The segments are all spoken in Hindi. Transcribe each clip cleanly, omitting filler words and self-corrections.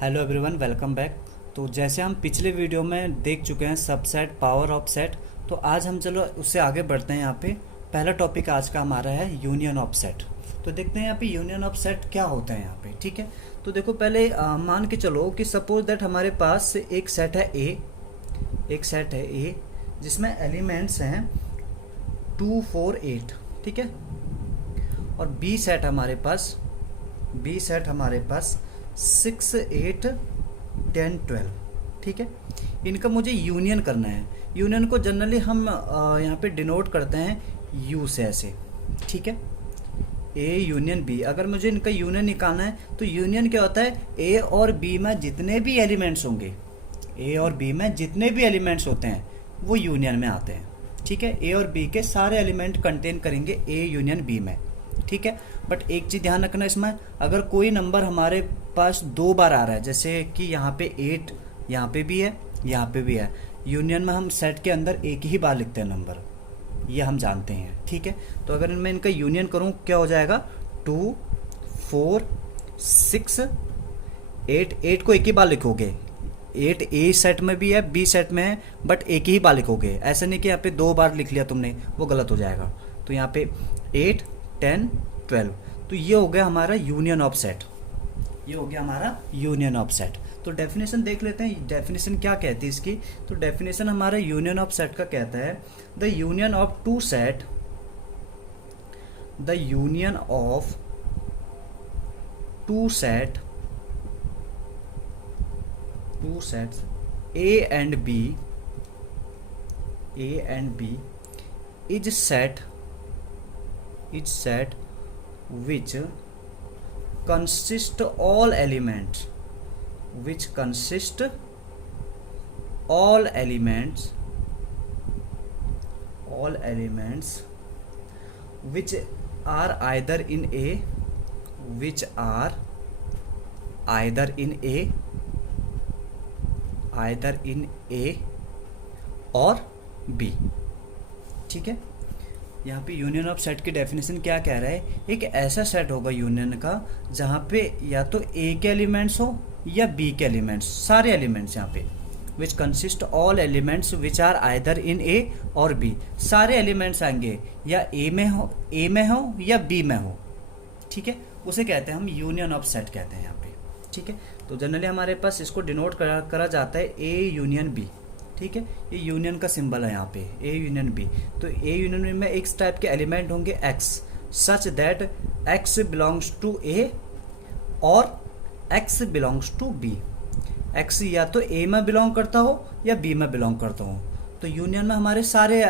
Hello everyone, welcome back. तो जैसे हम पिछले वीडियो में देख चुके हैं सबसेट, पावर ऑफ सेट, तो आज हम चलो उससे आगे बढ़ते हैं। यहाँ पे पहला टॉपिक आज का हमारा है यूनियन ऑफ सेट। तो देखते हैं यहाँ पे यूनियन ऑफ सेट क्या होता है यहाँ पे। ठीक है, तो देखो पहले मान के चलो कि सपोज दैट हमारे पास एक सेट है ए, जिसमें एलिमेंट्स हैं 2 4 8। ठीक है, और बी सेट हमारे पास 6 8 10 12। ठीक है, इनका मुझे यूनियन करना है। यूनियन को जनरली हम यहाँ पे डिनोट करते हैं यू से, ऐसे। ठीक है, ए यूनियन बी। अगर मुझे इनका यूनियन निकालना है तो यूनियन क्या होता है, ए और बी में जितने भी एलिमेंट्स होंगे, होते हैं वो यूनियन में आते हैं। ठीक है, ए और बी के सारे एलिमेंट कंटेन करेंगे ए यूनियन बी में। ठीक है, बट एक चीज़ ध्यान रखना इसमें, अगर कोई नंबर हमारे पास 2 बार आ रहा है, जैसे कि यहाँ पे 8 यहाँ पे भी है, यहाँ पे भी है, यूनियन में हम सेट के अंदर एक ही बार लिखते हैं नंबर, ये हम जानते हैं। ठीक है, तो अगर मैं इनका यूनियन करूँ क्या हो जाएगा, 2 4 6 8। 8 को एक ही बार लिखोगे, 8 ए सेट में भी है, बी सेट में है, बट एक ही बार लिखोगे। ऐसा नहीं कि यहाँ पे 2 बार लिख लिया तुमने, वो गलत हो जाएगा। तो यहाँ पे 8 10 12, तो ये हो गया हमारा यूनियन ऑफ सेट। तो डेफिनेशन देख लेते हैं, डेफिनेशन क्या कहती है इसकी। तो डेफिनेशन हमारा यूनियन ऑफ सेट का कहता है, the union of two sets A and B is set which consist all elements which are either in A और B। ठीक है, यहाँ पे यूनियन ऑफ सेट की डेफिनेशन क्या कह रहा है, एक ऐसा सेट होगा यूनियन का जहाँ पे या तो ए के एलिमेंट्स हो या बी के एलिमेंट्स, सारे एलिमेंट्स यहाँ पे, which consist all elements which are either in A और बी। सारे एलिमेंट्स आएंगे या ए में हो या बी में हो। ठीक है, उसे कहते हैं हम यूनियन ऑफ सेट कहते हैं यहाँ पे। ठीक है, तो जनरली हमारे पास इसको डिनोट करा जाता है ए यूनियन बी। ठीक है, ये यूनियन का सिंबल है यहाँ पे, ए यूनियन बी। तो ए यूनियन बी में एक्स टाइप के एलिमेंट होंगे X, such that X belongs to A और X belongs to B. X या तो ए में बिलोंग करता हो या बी में बिलोंग करता हो। तो यूनियन में हमारे सारे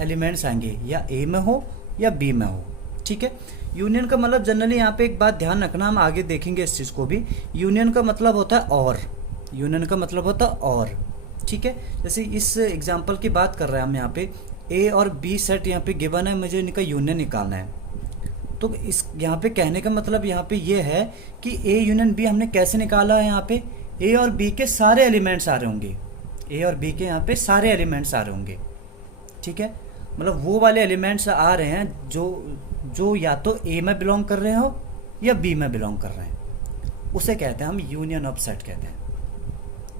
एलिमेंट्स आएंगे या ए में हो या बी में हो। ठीक है, यूनियन का मतलब जनरली यहाँ पे एक बात ध्यान रखना, हम आगे देखेंगे इस चीज़ को भी। यूनियन का मतलब होता है और। ठीक है, जैसे इस एग्जांपल की बात कर रहे हैं हम, यहाँ पे ए और बी सेट यहाँ पे गिवन है, मुझे इनका यूनियन निकालना है। तो इस यहाँ पे कहने का मतलब यहाँ पे ये है कि ए यूनियन बी हमने कैसे निकाला है। यहाँ पे ए और बी के सारे एलिमेंट्स आ रहे होंगे, ठीक है, मतलब वो वाले एलिमेंट्स आ रहे हैं जो या तो ए में बिलोंग कर रहे हो या बी में बिलोंग कर रहे हैं, उसे कहते हैं हम यूनियन ऑफ सेट कहते हैं।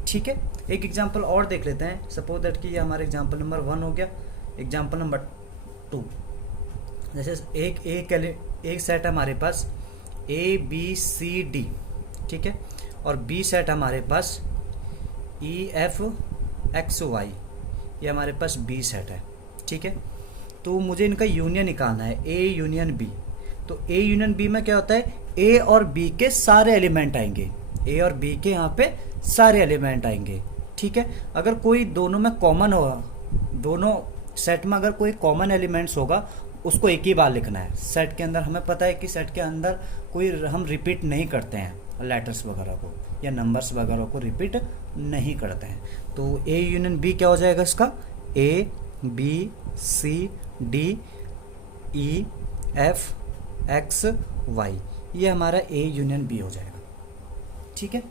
ठीक है, एक एग्जांपल और देख लेते हैं। सपोज दैट कि ये हमारा एग्जांपल नंबर 1 हो गया। एग्जांपल नंबर 2, जैसे एक सेट है हमारे पास ए बी सी डी। ठीक है, और बी सेट हमारे पास ई एफ एक्स वाई, ये हमारे पास बी सेट है। ठीक है, तो मुझे इनका यूनियन निकालना है, ए यूनियन बी। तो ए यूनियन बी में क्या होता है, ए और बी के सारे एलिमेंट आएंगे, ठीक है, अगर कोई दोनों में कॉमन होगा, दोनों सेट में अगर कोई कॉमन एलिमेंट्स होगा, उसको एक ही बार लिखना है। सेट के अंदर हमें पता है कि सेट के अंदर कोई हम रिपीट नहीं करते हैं, लेटर्स वगैरह को या नंबर्स वगैरह को रिपीट नहीं करते हैं। तो ए यूनियन बी क्या हो जाएगा इसका, A B C D E F X Y, ये हमारा ए यूनियन बी हो जाएगा। ठीक है,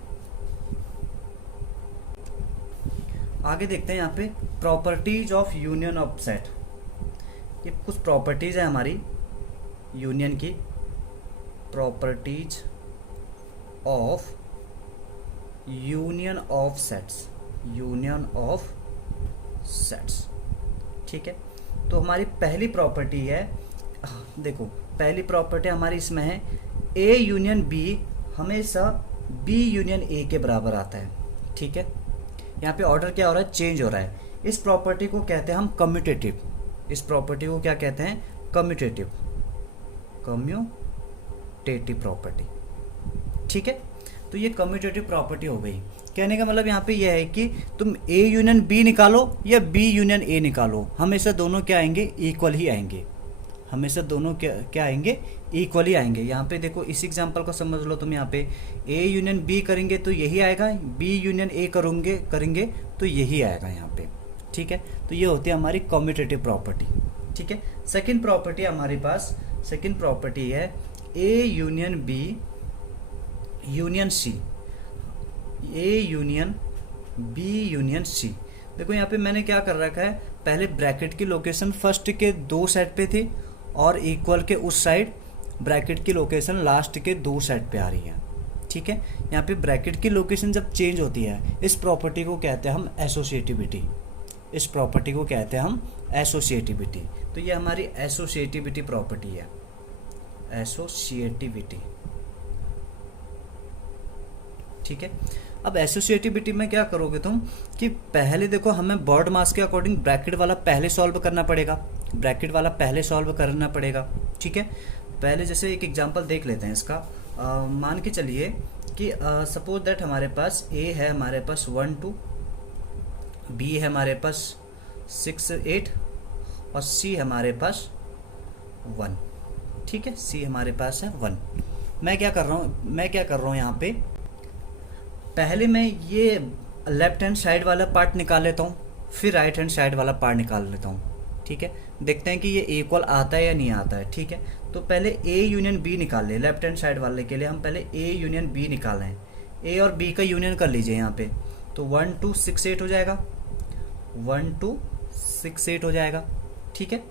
आगे देखते हैं यहाँ पे properties of union of set. ये कुछ प्रॉपर्टीज है हमारी यूनियन की, properties of union of sets, union of sets. ठीक है, तो हमारी पहली प्रॉपर्टी है, देखो पहली प्रॉपर्टी हमारी इसमें है ए यूनियन बी हमेशा बी यूनियन ए के बराबर आता है। ठीक है, यहाँ पे ऑर्डर क्या हो रहा है, चेंज हो रहा है। इस प्रॉपर्टी को कहते हैं हम कम्यूटेटिव, इस प्रॉपर्टी को क्या कहते हैं, कम्यूटेटिव, कम्यूटेटिव प्रॉपर्टी। ठीक है, तो ये कम्यूटेटिव प्रॉपर्टी हो गई। कहने का मतलब यहाँ पे यह है कि तुम ए यूनियन बी निकालो या बी यूनियन ए निकालो, हमेशा दोनों क्या आएंगे, इक्वल ही आएंगे, हमेशा दोनों क्या आएंगे, इक्वल ही आएंगे। यहाँ पे देखो इस एग्जांपल को समझ लो तुम, यहाँ पे ए यूनियन बी करेंगे तो यही आएगा, बी यूनियन ए करेंगे तो यही आएगा यहाँ पे। ठीक है, तो ये होती है हमारी कम्यूटेटिव प्रॉपर्टी। ठीक है, सेकंड प्रॉपर्टी हमारे पास, सेकंड प्रॉपर्टी है A union B union C, A union B union C. देखो यहाँ पे मैंने क्या कर रखा है, पहले ब्रैकेट की लोकेशन फर्स्ट के 2 सेट पे थी और इक्वल के उस साइड ब्रैकेट की लोकेशन लास्ट के 2 सेट पे आ रही है। ठीक है, यहाँ पे ब्रैकेट की लोकेशन जब चेंज होती है, इस प्रॉपर्टी को कहते हैं हम एसोसिएटिविटी, इस प्रॉपर्टी को कहते हैं हम एसोसिएटिविटी। तो ये हमारी एसोसिएटिविटी प्रॉपर्टी है, एसोसिएटिविटी। ठीक है, अब एसोसिएटिविटी में क्या करोगे तुम कि पहले देखो हमें बॉड मास के अकॉर्डिंग ब्रैकेट वाला पहले सॉल्व करना पड़ेगा, ब्रैकेट वाला पहले सॉल्व करना पड़ेगा। ठीक है, पहले जैसे एक एग्जांपल देख लेते हैं इसका। मान के चलिए कि सपोज दैट हमारे पास ए है, हमारे पास 1 2, बी है हमारे पास 6 8 और सी हमारे पास 1। ठीक है, सी हमारे पास है 1। मैं क्या कर रहा हूँ यहाँ पे, पहले मैं ये लेफ्ट हैंड साइड वाला पार्ट निकाल लेता हूँ, फिर राइट हैंड साइड वाला पार्ट निकाल लेता हूँ। ठीक है, देखते हैं कि ये इक्वल आता है या नहीं आता है। ठीक है, तो पहले ए यूनियन बी निकाल ले, लेफ्ट हैंड साइड वाले के लिए हम पहले ए यूनियन बी निकाल लें। ए और बी का यूनियन कर लीजिए यहाँ पे, तो 1 2 6 8 हो जाएगा, 1 2 6 8 हो जाएगा। ठीक है,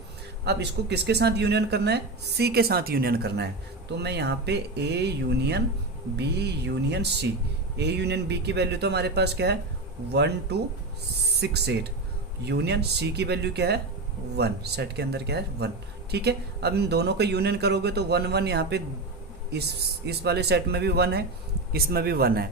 अब इसको किसके साथ यूनियन करना है, सी के साथ यूनियन करना है। तो मैं यहाँ पे A union B union C, A union B की वैल्यू तो हमारे पास क्या है 1 2 6 8, यूनियन सी की वैल्यू क्या है 1, सेट के अंदर क्या है 1। ठीक है, अब इन दोनों का यूनियन करोगे तो 1 1 यहाँ पे इस वाले सेट में भी 1 है, इसमें भी 1 है,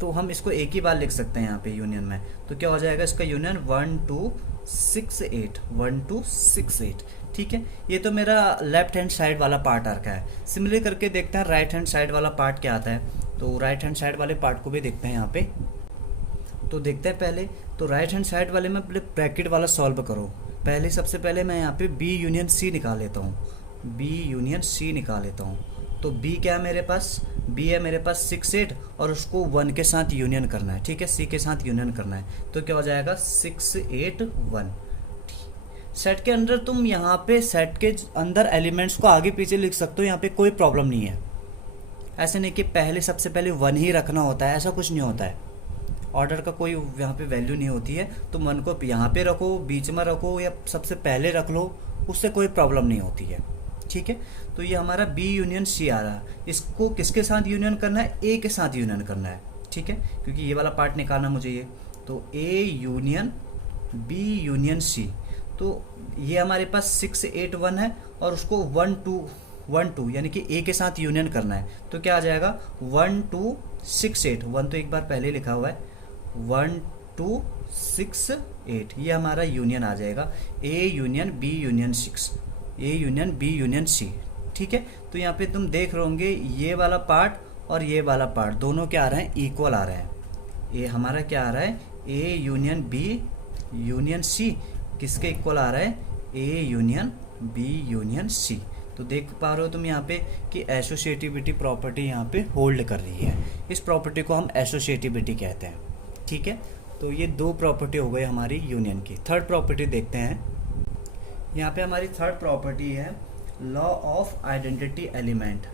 तो हम इसको एक ही बार लिख सकते हैं यहाँ पे यूनियन में। तो क्या हो जाएगा इसका यूनियन 1 2 6 8, 1 2 6 8। ठीक है, ये तो मेरा लेफ्ट हैंड साइड वाला पार्ट आ रखा है। सिमिलर करके देखते हैं राइट हैंड साइड वाला पार्ट क्या आता है। तो राइट हैंड साइड वाले पार्ट को भी देखते हैं यहाँ पे। तो देखते हैं पहले, तो राइट हैंड साइड वाले में पहले ब्रैकेट वाला सॉल्व करो। पहले सबसे पहले मैं यहाँ पे बी यूनियन सी निकाल लेता हूँ, बी यूनियन सी निकाल लेता हूँ। तो बी क्या है मेरे पास, बी है मेरे पास 6 8 और उसको 1 के साथ यूनियन करना है। ठीक है, सी के साथ यूनियन करना है, तो क्या हो जाएगा 6 8 1। सेट के अंदर तुम यहाँ पे सेट के अंदर एलिमेंट्स को आगे पीछे लिख सकते हो, यहाँ पे कोई प्रॉब्लम नहीं है। ऐसे नहीं कि पहले सबसे पहले 1 ही रखना होता है, ऐसा कुछ नहीं होता है। ऑर्डर का कोई यहाँ पे वैल्यू नहीं होती है, तुम 1 को यहाँ पे रखो, बीच में रखो या सबसे पहले रख लो, उससे कोई प्रॉब्लम नहीं होती है। ठीक है, तो ये हमारा बी यूनियन सी आ रहा है। इसको किसके साथ यूनियन करना है, ए के साथ यूनियन करना है। ठीक है, क्योंकि ये वाला पार्ट निकालना मुझे ये, तो A union B union C. तो ये हमारे पास 6 8 1 है और उसको 1 2 यानी कि ए के साथ यूनियन करना है। तो क्या आ जाएगा 1 2 6 8, 1 तो एक बार पहले लिखा हुआ है, 1 2 6 8, ये हमारा यूनियन आ जाएगा A union B union 6, A union B union C. ठीक है, तो यहाँ पे तुम देख रहे होंगे ये वाला पार्ट और ये वाला पार्ट दोनों क्या आ रहे हैं, इक्वल आ रहे हैं। ये हमारा क्या आ रहा है, A union B union C किसके इक्वल आ रहा है, A union B union C. तो देख पा रहे हो तुम यहाँ पे कि एसोसिएटिविटी प्रॉपर्टी यहाँ पे होल्ड कर रही है। इस प्रॉपर्टी को हम एसोसिएटिविटी कहते हैं। ठीक है, तो ये 2 प्रॉपर्टी हो गई हमारी यूनियन की। थर्ड प्रॉपर्टी देखते हैं। यहाँ पे हमारी थर्ड प्रॉपर्टी है law of identity element,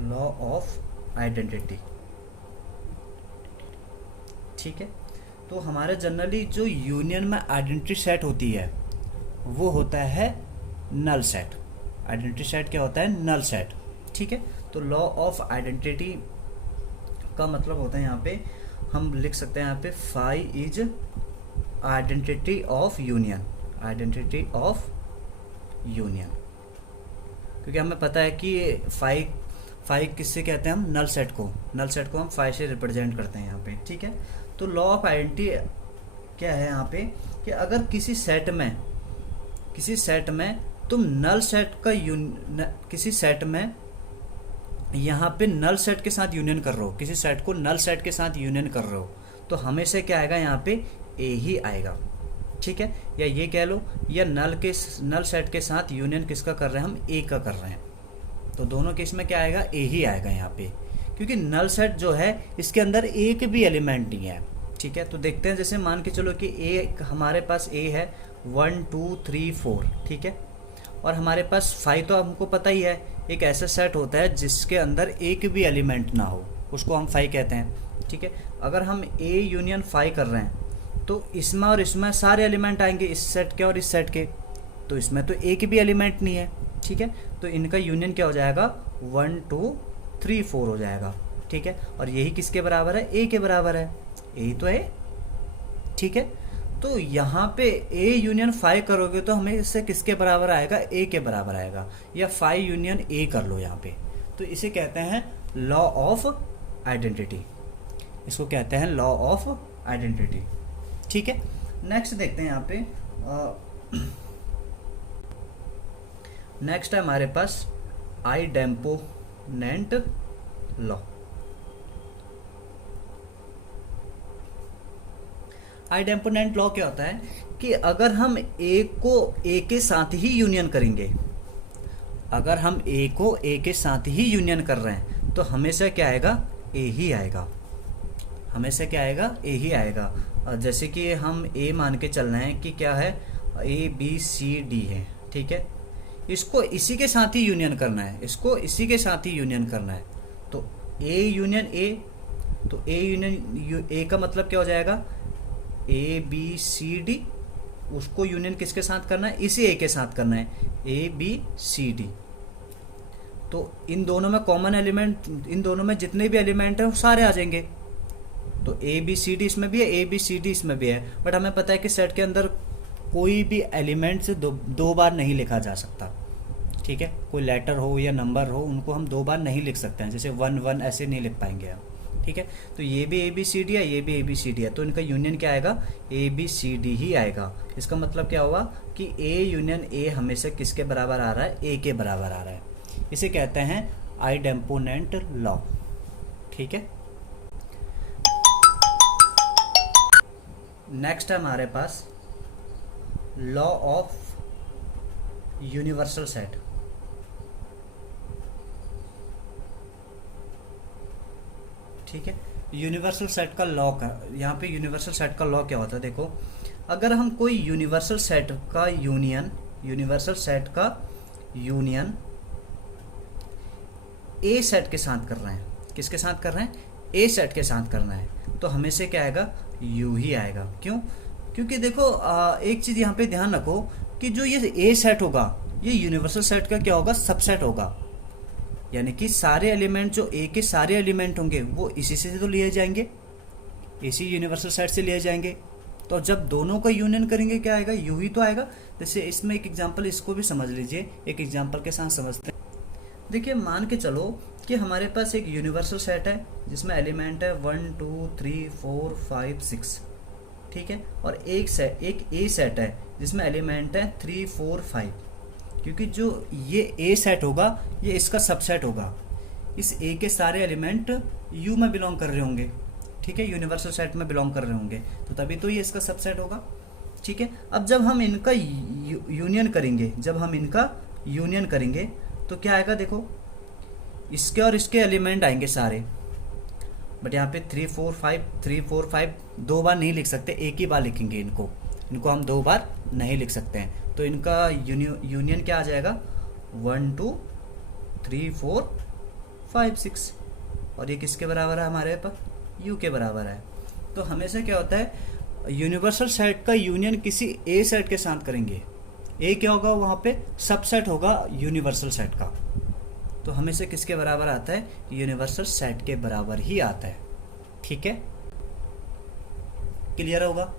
law of identity. ठीक है, तो हमारे जनरली जो यूनियन में आइडेंटिटी सेट होती है वो होता है नल सेट। आइडेंटिटी सेट क्या होता है, नल सेट। ठीक है, तो लॉ ऑफ आइडेंटिटी का मतलब होता है यहाँ पे हम लिख सकते हैं यहाँ पे phi is identity of union, identity of union, क्योंकि हमें पता है कि फाई फाई किससे कहते हैं हम, नल सेट को, नल सेट को हम फाई से रिप्रेजेंट करते हैं यहाँ पे, ठीक है। तो लॉ ऑफ आइडेंटिटी क्या है यहाँ पे कि अगर किसी सेट में तुम नल सेट का किसी सेट में यहाँ पे नल सेट के साथ यूनियन कर रहे हो, किसी सेट को नल सेट के साथ यूनियन कर रहे हो, तो हमेशा क्या आएगा यहाँ पे ए ही आएगा, ठीक है। या ये कह लो, या नल सेट के साथ यूनियन किसका कर रहे हैं हम, ए का कर रहे हैं, तो दोनों केस में क्या आएगा, ए ही आएगा यहाँ पे, क्योंकि नल सेट जो है इसके अंदर एक भी एलिमेंट नहीं है, ठीक है। तो देखते हैं, जैसे मान के चलो कि ए, हमारे पास ए है 1 2 3 4, ठीक है, और हमारे पास 5 तो हमको पता ही है एक ऐसा सेट होता है जिसके अंदर एक भी एलिमेंट ना हो, उसको हम 5 कहते हैं, ठीक है। अगर हम ए यूनियन 5 कर रहे हैं तो इसमें और इसमें सारे एलिमेंट आएंगे, इस सेट के और इस सेट के, तो इसमें तो एक भी एलिमेंट नहीं है, ठीक है। तो इनका यूनियन क्या हो जाएगा, 1 2 3 4 हो जाएगा, ठीक है। और यही किसके बराबर है, ए के बराबर है, ए तो है, ठीक है। तो यहाँ पे ए यूनियन 5 करोगे तो हमें इससे किसके बराबर आएगा, ए के बराबर आएगा, या 5 यूनियन ए कर लो यहाँ पे, तो इसे कहते हैं लॉ ऑफ आइडेंटिटी, इसको कहते हैं लॉ ऑफ आइडेंटिटी, ठीक है। नेक्स्ट देखते हैं यहाँ पे, नेक्स्ट है हमारे पास आइडेम्पोनेंट लॉ। आइडेम्पोनेंट लॉ क्या होता है कि अगर हम ए को ए के साथ ही यूनियन करेंगे, अगर हम ए को ए के साथ ही यूनियन कर रहे हैं तो हमेशा क्या आएगा, ए ही आएगा, हमेशा क्या आएगा, ए ही आएगा। जैसे कि हम ए मान के चल रहे हैं कि क्या है, ए बी सी डी है, ठीक है, इसको इसी के साथ ही यूनियन करना है, इसको इसी के साथ ही यूनियन करना है, तो ए यूनियन ए, तो ए यूनियन ए का मतलब क्या हो जाएगा, ए बी सी डी, उसको यूनियन किसके साथ करना है, इसी ए के साथ करना है, ए बी सी डी। तो इन दोनों में कॉमन एलिमेंट, इन दोनों में जितने भी एलिमेंट हैं वो सारे आ जाएंगे, तो ए बी सी डी इसमें भी है, ए बी सी डी इसमें भी है, बट हमें पता है कि सेट के अंदर कोई भी एलिमेंट से दो बार नहीं लिखा जा सकता, ठीक है। कोई लेटर हो या नंबर हो, उनको हम 2 बार नहीं लिख सकते हैं, जैसे 1 1 ऐसे नहीं लिख पाएंगे हम, ठीक है। तो ये भी ए बी सी डी है, ये भी ए बी सी डी है, तो इनका यूनियन क्या आएगा, ए बी सी डी ही आएगा। इसका मतलब क्या हुआ कि ए यूनियन ए हमेशा किसके बराबर आ रहा है, ए के बराबर आ रहा है, इसे कहते हैं आइडेम्पोनेंट लॉ, ठीक है। नेक्स्ट है हमारे पास लॉ ऑफ यूनिवर्सल सेट। ठीक है, यूनिवर्सल सेट का लॉ का, यहाँ पे यूनिवर्सल सेट का लॉ क्या होता है, देखो अगर हम कोई यूनिवर्सल सेट का यूनियन ए सेट के साथ कर रहे हैं, किसके साथ कर रहे हैं, ए सेट के साथ करना है, तो हमेशा क्या आएगा, यू ही आएगा। क्यों, क्योंकि देखो एक चीज यहाँ पे ध्यान रखो कि जो ये ए सेट होगा ये यूनिवर्सल सेट का क्या होगा, सबसेट होगा, यानी कि सारे एलिमेंट जो ए के सारे एलिमेंट होंगे वो इसी से तो लिए जाएंगे, इसी यूनिवर्सल सेट से लिए जाएंगे। तो जब दोनों का यूनियन करेंगे क्या आएगा, यू ही तो आएगा। जैसे इसमें एक एग्जांपल, इसको भी समझ लीजिए, एक एग्जांपल के साथ समझते हैं। देखिए मान के चलो कि हमारे पास एक यूनिवर्सल सेट है जिसमें एलिमेंट है 1 2 3 4 5 6, ठीक है, और एक ए सेट है जिसमें एलिमेंट है 3 4 5, क्योंकि जो ये ए सेट होगा ये इसका सबसेट होगा, इस ए के सारे एलिमेंट यू में बिलोंग कर रहे होंगे, ठीक है, यूनिवर्सल सेट में बिलोंग कर रहे होंगे, तो तभी तो ये इसका सबसेट होगा, ठीक है। अब जब हम इनका यूनियन करेंगे तो क्या आएगा, देखो इसके और इसके एलिमेंट आएंगे सारे, बट यहाँ पे 3 4 5 2 बार नहीं लिख सकते, एक ही बार लिखेंगे इनको हम 2 बार नहीं लिख सकते हैं, तो इनका यूनियन क्या आ जाएगा, 1 2 3 4 5 6, और ये किसके बराबर है, हमारे पास यू के बराबर है। तो हमेशा क्या होता है, यूनिवर्सल सेट का यूनियन किसी ए सेट के साथ करेंगे, ए क्या होगा वहाँ पे, सबसेट होगा यूनिवर्सल सेट का, तो हमेशा किसके बराबर आता है, यूनिवर्सल सेट के बराबर ही आता है। ठीक है, क्लियर होगा।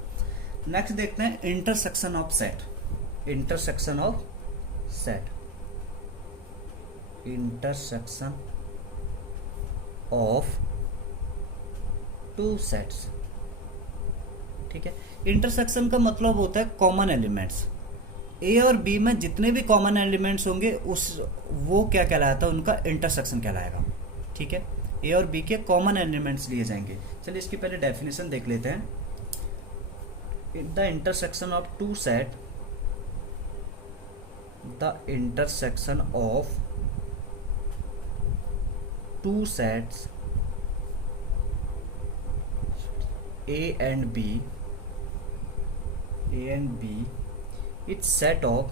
नेक्स्ट देखते हैं intersection of set. Intersection of set, intersection of two sets. ठीक है, इंटरसेक्शन का मतलब होता है कॉमन एलिमेंट्स। ए और बी में जितने भी कॉमन एलिमेंट्स होंगे वो क्या कहलाता है, उनका इंटरसेक्शन कहलाएगा। ठीक है, ए और बी के कॉमन एलिमेंट्स लिए जाएंगे। चलिए इसकी पहले डेफिनेशन देख लेते हैं। The intersection of two set, the intersection of two sets A and B, its set of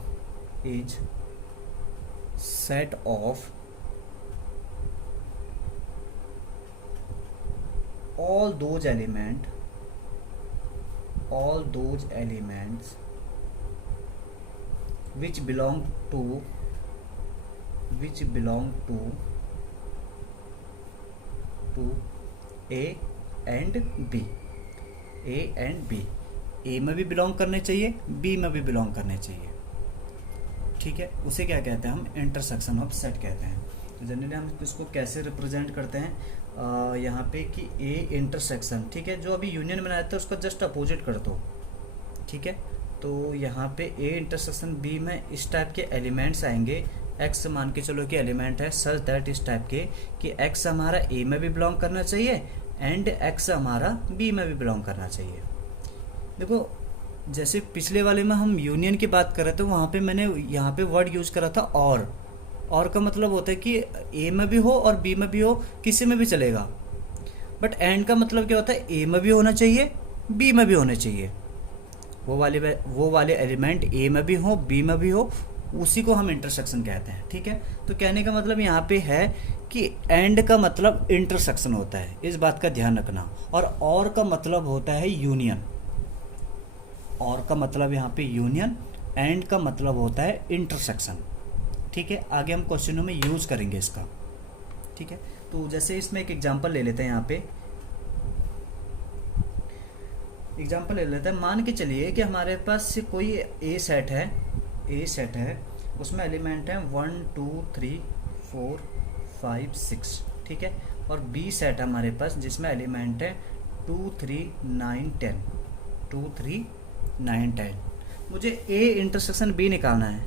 all those elements which belong to A and B। A and B, A में भी बिलोंग करने चाहिए, बी में भी बिलोंग करने चाहिए। ठीक है, उसे क्या कहते हैं, हम इंटरसेक्शन ऑफ सेट कहते हैं। तो जनरली हम इसको कैसे रिप्रेजेंट करते हैं, यहाँ पे कि ए इंटरसेक्शन, ठीक है, जो अभी यूनियन बनाया था उसका जस्ट अपोजिट कर दो। ठीक है, तो यहाँ पे ए इंटरसेक्शन बी में इस टाइप के एलिमेंट्स आएंगे। एक्स मान के चलो कि एलिमेंट है सच दैट इस टाइप के कि एक्स हमारा ए में भी बिलोंग करना चाहिए एंड एक्स हमारा बी में भी बिलोंग करना चाहिए। देखो जैसे पिछले वाले में हम यूनियन की बात कर रहे थे, वहाँ पे मैंने यहाँ पे वर्ड यूज करा था और का मतलब होता है कि ए में भी हो और बी में भी हो, किसी में भी चलेगा। बट एंड का मतलब क्या होता है, ए में भी होना चाहिए, बी में भी होने चाहिए। वो वाले एलिमेंट ए में भी हो, बी में भी हो, उसी को हम इंटरसेक्शन कहते हैं। ठीक है, तो कहने का मतलब यहाँ पे है कि एंड का मतलब इंटरसेक्शन होता है, इस बात का ध्यान रखना। और का मतलब होता है यूनियन, और का मतलब यहाँ पे यूनियन, एंड का मतलब होता है इंटरसेक्शन। ठीक है, आगे हम क्वेश्चनों में यूज करेंगे इसका। ठीक है, तो जैसे इसमें एक एग्जांपल ले लेते हैं। यहाँ पे एग्जांपल ले लेते हैं। मान के चलिए कि हमारे पास कोई ए सेट है, उसमें एलिमेंट है 1 2 3 4 5 6। ठीक है, और बी सेट है हमारे पास जिसमें एलिमेंट है 2 3 9 10, 2 3 9 10। मुझे ए इंटरसेक्शन बी निकालना है,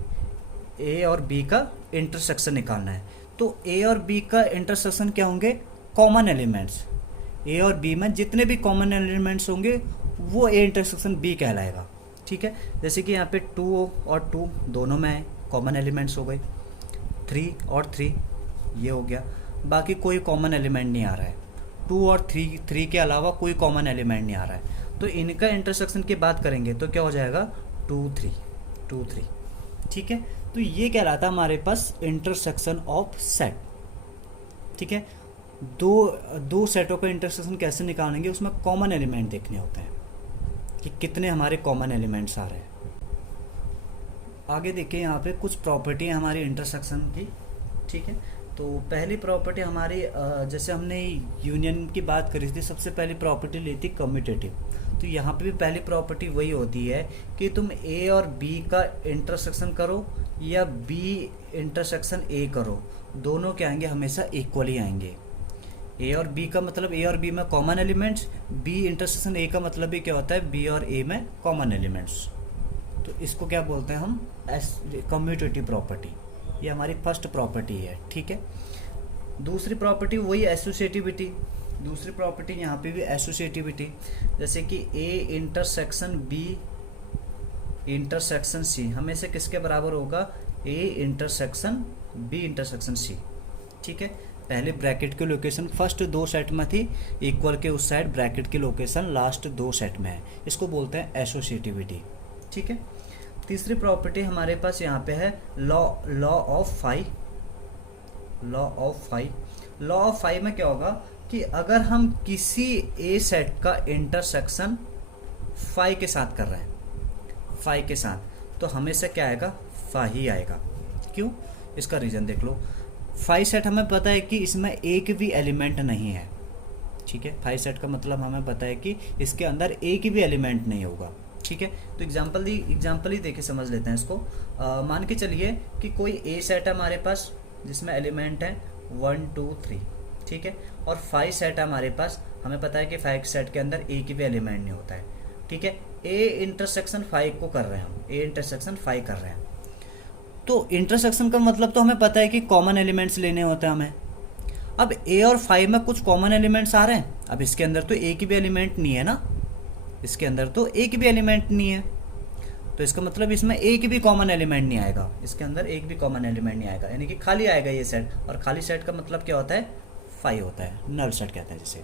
ए और बी का इंटरसेक्शन निकालना है। तो ए और बी का इंटरसेक्शन क्या होंगे, कॉमन एलिमेंट्स। ए और बी में जितने भी कॉमन एलिमेंट्स होंगे वो ए इंटरसेक्शन बी कहलाएगा। ठीक है, जैसे कि यहाँ पे 2 और 2 दोनों में कॉमन एलिमेंट्स हो गए, 3 और 3 ये हो गया, बाकी कोई कॉमन एलिमेंट नहीं आ रहा है। 2 और 3 के अलावा कोई कॉमन एलिमेंट नहीं आ रहा है। तो इनका इंटरसेक्शन की बात करेंगे तो क्या हो जाएगा, 2 3। ठीक है, तो ये कहलाता है हमारे पास इंटरसेक्शन ऑफ सेट। ठीक है, दो सेटों का इंटरसेक्शन कैसे निकालेंगे, उसमें कॉमन एलिमेंट देखने होते हैं कि कितने हमारे कॉमन एलिमेंट्स आ रहे हैं। आगे देखिए यहाँ पे कुछ प्रॉपर्टी है हमारी इंटरसेक्शन की। ठीक है, तो पहली प्रॉपर्टी हमारी जैसे हमने यूनियन की बात करी थी, सबसे पहली प्रॉपर्टी ली थी कम्यूटेटिव। तो यहाँ पे भी पहली प्रॉपर्टी वही होती है कि तुम ए और बी का इंटरसेक्शन करो या बी इंटरसेक्शन ए करो, दोनों क्या आएंगे, हमेशा इक्वली आएंगे। ए और बी का मतलब ए और बी में common elements, B intersection A का मतलब भी क्या होता है, बी और ए में कॉमन एलिमेंट्स। तो इसको क्या बोलते हैं हम, कम्यूटेटिव प्रॉपर्टी। ये हमारी फर्स्ट प्रॉपर्टी है। ठीक है, दूसरी प्रॉपर्टी वही एसोसिएटिविटी। दूसरी प्रॉपर्टी यहाँ पे भी एसोसिएटिविटी, जैसे कि A intersection B intersection C हमेशा किसके बराबर होगा, A intersection B intersection C. ठीक है, पहले ब्रैकेट की लोकेशन फर्स्ट 2 सेट में थी, इक्वल के उस साइड ब्रैकेट की लोकेशन लास्ट 2 सेट में है, इसको बोलते हैं एसोसिएटिविटी। ठीक है, तीसरी प्रॉपर्टी हमारे पास यहाँ पे है law of phi. Law of phi में क्या होगा कि अगर हम किसी ए सेट का इंटरसेक्शन फाई के साथ कर रहे हैं, फाई के साथ, तो हमेशा क्या आएगा, फा ही आएगा। क्यों, इसका रीजन देख लो। फाइव सेट हमें पता है कि इसमें एक भी एलिमेंट नहीं है, ठीक है। फाइव सेट का मतलब हमें पता है कि इसके अंदर एक भी एलिमेंट नहीं होगा, ठीक है। तो एग्जाम्पल ही देके समझ लेते हैं इसको। मान के चलिए कि कोई ए सेट है हमारे पास जिसमें एलिमेंट है 1 2 3, ठीक है, और 5 सेट है हमारे पास। हमें पता है कि 5 सेट के अंदर एक भी एलिमेंट नहीं होता है, ठीक है। ए इंटरसेक्शन 5 को कर रहे हैं हम, ए इंटरसेक्शन 5 कर रहे हैं। तो इंटरसेक्शन का मतलब तो हमें पता है कि कॉमन एलिमेंट्स लेने होते हैं हमें। अब ए और 5 में कुछ कॉमन एलिमेंट्स आ रहे हैं। अब इसके अंदर तो एक भी एलिमेंट नहीं है ना, इसके अंदर तो एक भी एलिमेंट नहीं है, तो इसका मतलब इसमें एक भी कॉमन एलिमेंट नहीं आएगा, इसके अंदर एक भी कॉमन एलिमेंट नहीं आएगा, यानी कि खाली आएगा ये सेट। और खाली सेट का मतलब क्या होता है? 5 होता है, नल सेट कहते हैं जिसे,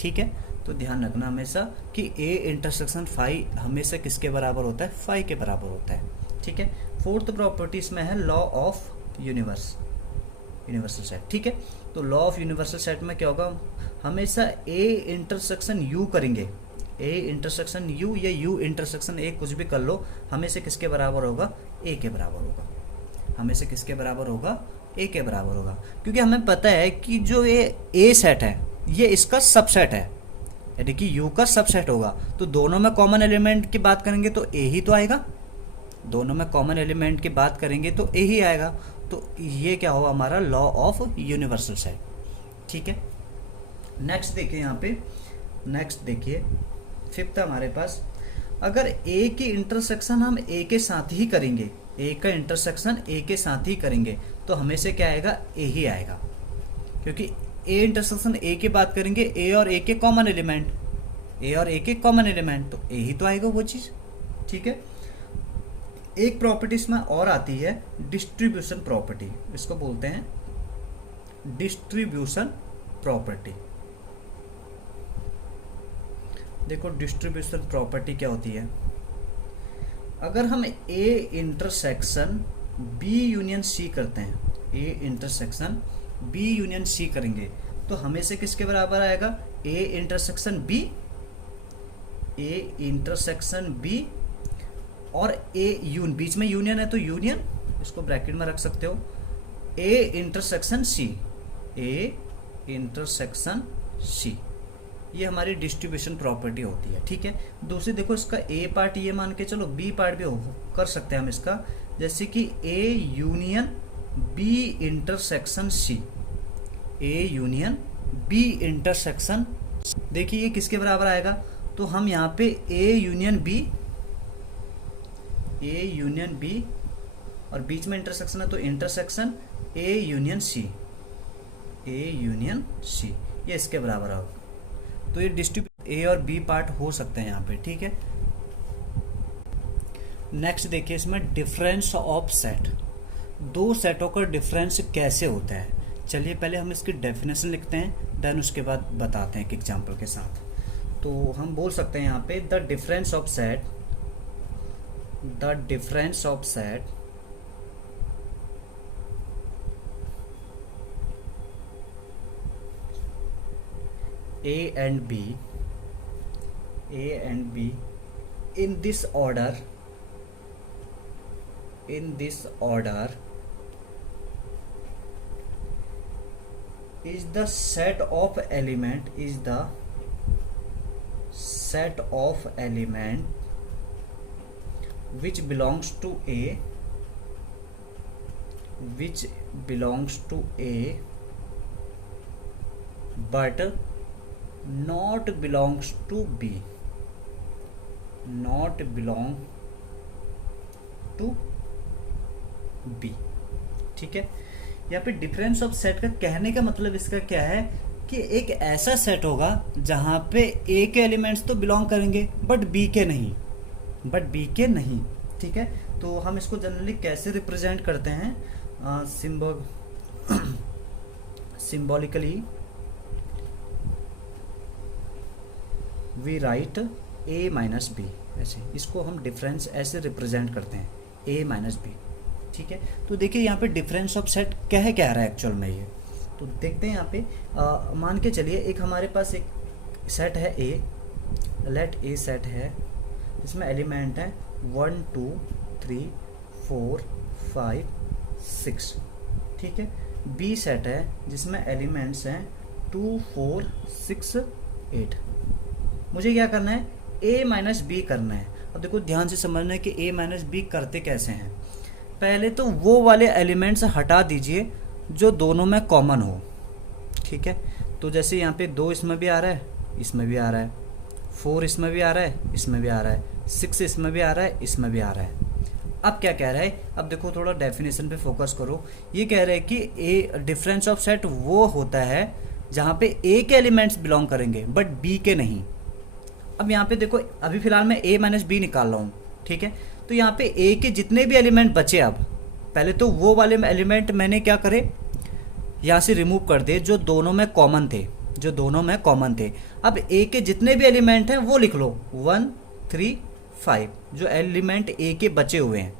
ठीक है। तो ध्यान रखना हमेशा कि ए इंटरसेक्शन 5 हमेशा किसके बराबर होता है? 5 के बराबर होता है, ठीक है। फोर्थ प्रॉपर्टी इसमें है लॉ ऑफ यूनिवर्सल सेट, ठीक है। तो लॉ ऑफ यूनिवर्सल सेट में क्या होगा? हमेशा ए इंटरसेक्शन यू करेंगे, ए इंटरसेक्शन यू या यू इंटरसेक्शन ए, कुछ भी कर लो, हमेशा किसके बराबर होगा? ए के बराबर होगा, हमेशा किसके बराबर होगा? ए के बराबर होगा। क्योंकि हमें पता है कि जो ये ए सेट है ये इसका सबसेट है, यानी कि यू का सबसेट होगा। तो दोनों में कॉमन एलिमेंट की बात करेंगे तो ए ही तो आएगा, दोनों में कॉमन एलिमेंट की बात करेंगे तो ए ही आएगा। तो ये क्या होगा? हमारा लॉ ऑफ यूनिवर्सल सेट, ठीक है। नेक्स्ट देखिए, यहाँ पे नेक्स्ट देखिए, फिफ्थ हमारे पास, अगर ए की इंटरसेक्शन हम ए के साथ ही करेंगे, ए का इंटरसेक्शन ए के साथ ही करेंगे, तो हमेशा क्या आएगा? ए ही आएगा। क्योंकि ए इंटरसेक्शन ए की बात करेंगे, ए और ए के कॉमन एलिमेंट, ए और ए के कॉमन एलिमेंट, तो ए ही तो आएगा वो चीज़, ठीक है। एक प्रॉपर्टी इसमें और आती है डिस्ट्रीब्यूशन प्रॉपर्टी, इसको बोलते हैं डिस्ट्रीब्यूशन प्रॉपर्टी। देखो डिस्ट्रीब्यूशन प्रॉपर्टी क्या होती है? अगर हम A intersection B union C करते हैं, A intersection B union C करेंगे, तो हमेशा किसके बराबर आएगा? A intersection B, A intersection B और ए यून, बीच में यूनियन है तो यूनियन, इसको ब्रैकेट में रख सकते हो, A intersection C, A intersection C. ये हमारी डिस्ट्रीब्यूशन प्रॉपर्टी होती है, ठीक है। दूसरी देखो, इसका ए पार्ट ये मान के चलो, बी पार्ट भी कर सकते हैं हम इसका, जैसे कि A union B intersection C, A union B intersection. देखिए ये किसके बराबर आएगा? तो हम यहाँ पे ए यूनियन बी और बीच में इंटरसेक्शन है तो intersection A union C, A union C, ये इसके बराबर होगा। तो ये डिस्ट्रीब्यूट ए और बी पार्ट हो सकते हैं यहाँ पे, ठीक है। नेक्स्ट देखिए, इसमें डिफरेंस ऑफ सेट, दो सेटों का डिफरेंस कैसे होता है? चलिए पहले हम इसकी डेफिनेशन लिखते हैं, देन उसके बाद बताते हैं एक एग्जांपल के साथ। तो हम बोल सकते हैं यहाँ पे the difference of set A and B in this order is the set of element which belongs to A but not belongs to B, ठीक है। यहाँ पे डिफरेंस ऑफ सेट का कहने का मतलब इसका क्या है कि एक ऐसा सेट होगा जहाँ पे ए के एलिमेंट्स तो बिलोंग करेंगे बट बी के नहीं, ठीक है। तो हम इसको जनरली कैसे रिप्रेजेंट करते हैं? Symbolically we write A minus B, ऐसे इसको हम डिफरेंस ऐसे रिप्रेजेंट करते हैं, ए माइनस बी, ठीक है। तो देखिए यहाँ पे डिफरेंस ऑफ सेट कह रहा है एक्चुअल में ये, तो देखते हैं यहाँ पे। मान के चलिए एक हमारे पास एक सेट है ए, लेट ए सेट है, इसमें एलिमेंट है 1 2 3 4 5 6, ठीक है। बी सेट है जिसमें एलिमेंट्स हैं 2 4 6 8। मुझे क्या करना है, ए माइनस बी करना है। अब देखो ध्यान से समझना है कि ए माइनस बी करते कैसे हैं। पहले तो वो वाले एलिमेंट्स हटा दीजिए जो दोनों में कॉमन हो, ठीक है। तो जैसे यहाँ पे 2 इसमें भी आ रहा है, इसमें भी आ रहा है, 4 इसमें भी आ रहा है, इसमें भी आ रहा है, 6 इसमें भी आ रहा है, इसमें भी आ रहा है। अब क्या कह रहा है, अब देखो थोड़ा डेफिनेशन पे फोकस करो। ये कह रहा है कि ए डिफरेंस ऑफ सेट वो होता है जहाँ पे ए के एलिमेंट्स बिलोंग करेंगे बट बी के नहीं। अब यहाँ पे देखो अभी फिलहाल मैं ए माइनस बी निकाल रहा हूँ, ठीक है। तो यहाँ पे ए के जितने भी एलिमेंट बचे, अब पहले तो वो वाले एलिमेंट मैंने क्या करे, यहाँ से रिमूव कर दे जो दोनों में कॉमन थे, जो दोनों में कॉमन थे। अब ए के जितने भी एलिमेंट हैं वो लिख लो 1 3 5, जो एलिमेंट ए के बचे हुए हैं।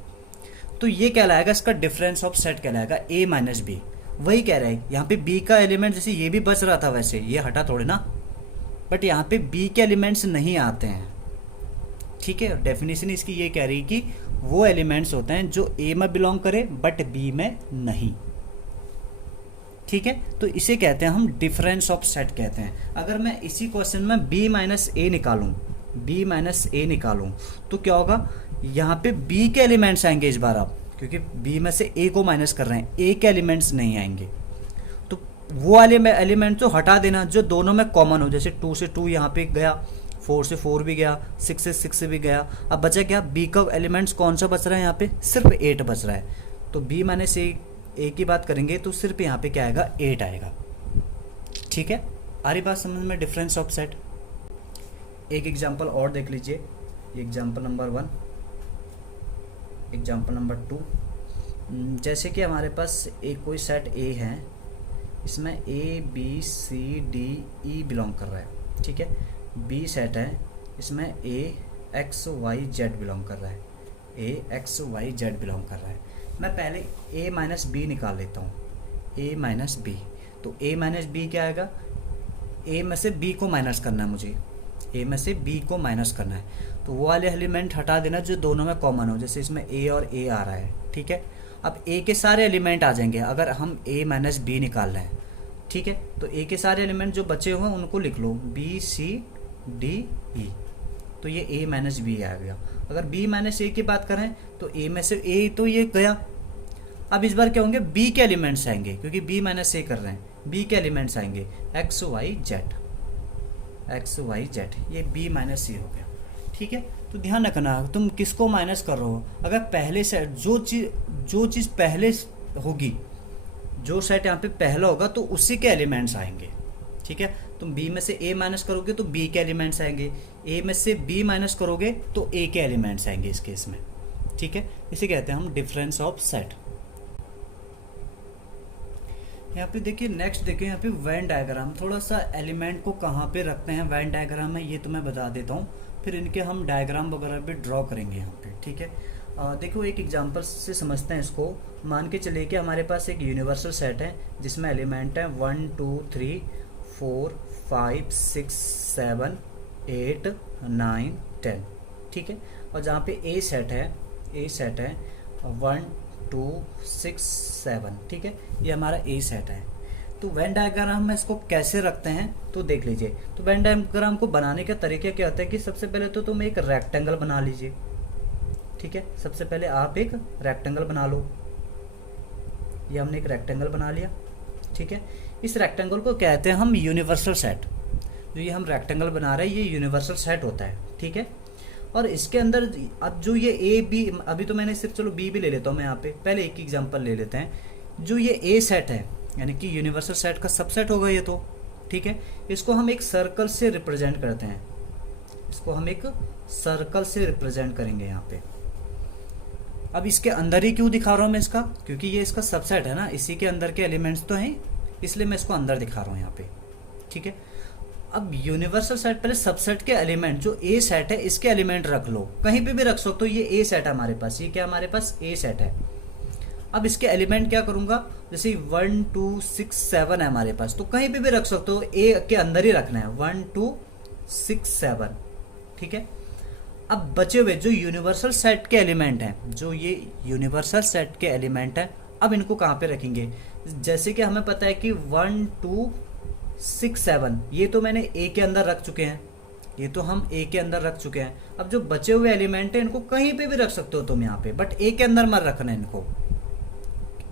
तो ये कहलाएगा, इसका डिफरेंस ऑफ सेट कहलाएगा ए माइनस बी। वही कह रहा है यहाँ पे बी का एलिमेंट, जैसे ये भी बच रहा था वैसे ये हटा थोड़े ना, बट यहाँ पे बी के एलिमेंट्स नहीं आते हैं, ठीक है। डेफिनेशन इसकी ये कह रही है कि वो एलिमेंट्स होते हैं जो ए में बिलोंग करे बट बी में नहीं, ठीक है। तो इसे कहते हैं हम डिफरेंस ऑफ सेट कहते हैं। अगर मैं इसी क्वेश्चन में बी माइनस ए निकालूं, बी माइनस ए निकालूं तो क्या होगा, यहाँ पे बी के एलिमेंट्स आएंगे इस बार, अब क्योंकि बी में से ए को माइनस कर रहे हैं, ए के एलिमेंट्स नहीं आएंगे। तो वो वाले एलिमेंट तो हटा देना जो दोनों में कॉमन हो, जैसे 2 से 2 यहाँ पे गया, 4 से 4 भी गया, 6 से 6 से भी गया। अब बचा क्या, बी का एलिमेंट्स कौन सा बच रहा है, यहाँ पे सिर्फ 8 बच रहा है। तो बी माइनस ए की बात करेंगे तो सिर्फ यहाँ पे क्या आएगा, 8 आएगा, ठीक है। आ रही बात समझ में, डिफरेंस ऑफ सेट। एक एग्जांपल और देख लीजिए, एग्जांपल नंबर 1, एग्जांपल नंबर 2। जैसे कि हमारे पास एक कोई सेट ए है, इसमें A B C D E belong कर रहा है, ठीक है। बी सेट है, इसमें A X Y Z belong कर रहा है, A X Y Z belong कर रहा है। मैं पहले ए माइनस बी निकाल लेता हूँ, ए माइनस बी। तो ए माइनस बी क्या आएगा, ए में से बी को माइनस करना है मुझे, ए में से बी को माइनस करना है। तो वो वाले एलिमेंट हटा देना जो दोनों में कॉमन हो, जैसे इसमें ए और ए आ रहा है, ठीक है। अब ए के सारे एलिमेंट आ जाएंगे अगर हम ए माइनस बी निकाल रहे हैं, ठीक है। तो ए के सारे एलिमेंट जो बचे हुए हैं उनको लिख लो बी सी डी ई, तो ये ए माइनस बी आ गया। अगर बी माइनस ए की बात करें तो ए में से ए तो ये गया। अब इस बार क्या होंगे, बी के एलिमेंट्स आएंगे, क्योंकि बी माइनस ए कर रहे हैं, बी के एलिमेंट्स आएंगे X Y Z, X Y Z, ये बी माइनस ए हो गया, ठीक है। तो ध्यान रखना तुम किसको माइनस कर रहे हो। अगर पहले सेट जो चीज़ पहले होगी, जो सेट यहाँ पे पहला होगा तो उसी के एलिमेंट्स आएंगे, ठीक है। तुम बी में से ए माइनस करोगे तो बी के एलिमेंट्स आएंगे, ए में से बी माइनस करोगे तो ए के एलिमेंट्स आएंगे इस केस में, ठीक है। इसे कहते हैं हम डिफरेंस ऑफ सेट। यहाँ पे देखिए, नेक्स्ट देखिए यहाँ पे वेन डायग्राम। थोड़ा सा एलिमेंट को कहाँ पे रखते हैं वेन डायग्राम में, ये तो मैं बता देता हूँ, फिर इनके हम डायग्राम वगैरह भी ड्रॉ करेंगे यहाँ पे, ठीक है। देखो एक एग्जांपल से समझते हैं इसको। मान के चलिए कि हमारे पास एक यूनिवर्सल सेट है जिसमें एलिमेंट है 1 2 3 4 5 6 7 8 9 10, ठीक है। और जहाँ पे ए सेट है 1 2 6 7, ठीक है, ये हमारा ए सेट है। तो वेन डायग्राम में इसको कैसे रखते हैं तो देख लीजिए। तो वेन डायग्राम को बनाने का तरीका क्या होता है कि सबसे पहले तो तुम एक रेक्टेंगल बना लीजिए, ठीक है। सबसे पहले आप एक रेक्टेंगल बना लो, ये हमने एक रेक्टेंगल बना लिया, ठीक है। इस रेक्टेंगल को कहते हैं हम यूनिवर्सल सेट। जो ये हम रेक्टेंगल बना रहे हैं ये यूनिवर्सल सेट होता है, ठीक है। और इसके अंदर अब जो ये ए बी, अभी तो मैंने सिर्फ चलो बी भी ले लेता हूँ मैं यहाँ पे, पहले एक एग्जांपल ले लेते हैं। जो ये ए सेट है यानी कि यूनिवर्सल सेट का सबसेट होगा ये तो, ठीक है। इसको हम एक सर्कल से रिप्रेजेंट करते हैं, इसको हम एक सर्कल से रिप्रेजेंट करेंगे यहाँ पे। अब इसके अंदर ही क्यों दिखा रहा हूँ मैं इसका, क्योंकि ये इसका सबसेट है ना, इसी के अंदर के एलिमेंट्स तो हैं, इसलिए मैं इसको अंदर दिखा रहा हूँ यहाँ पे, ठीक है। अब यूनिवर्सल सेट, पहले सबसेट के एलिमेंट, जो ए सेट है इसके एलिमेंट रख लो, कहीं पे भी रख सकते हो। ये ए सेट है हमारे पास, ये क्या हमारे पास ए सेट है। अब इसके एलिमेंट क्या करूंगा, जैसे 1 2 6 7 है हमारे पास, तो कहीं पे भी रख सकते हो, ए के अंदर ही रखना है 1 2 6 7, ठीक है। अब बचे हुए जो यूनिवर्सल सेट के एलिमेंट हैं, जो ये यूनिवर्सल सेट के एलिमेंट हैं, अब इनको कहाँ पे रखेंगे, जैसे कि हमें पता है कि 1 2 6 7 ये तो मैंने ए के अंदर रख चुके हैं, ये तो हम ए के अंदर रख चुके हैं। अब जो बचे हुए एलिमेंट है इनको कहीं पे भी रख सकते हो तुम यहाँ पे, बट ए के अंदर मत रखना इनको,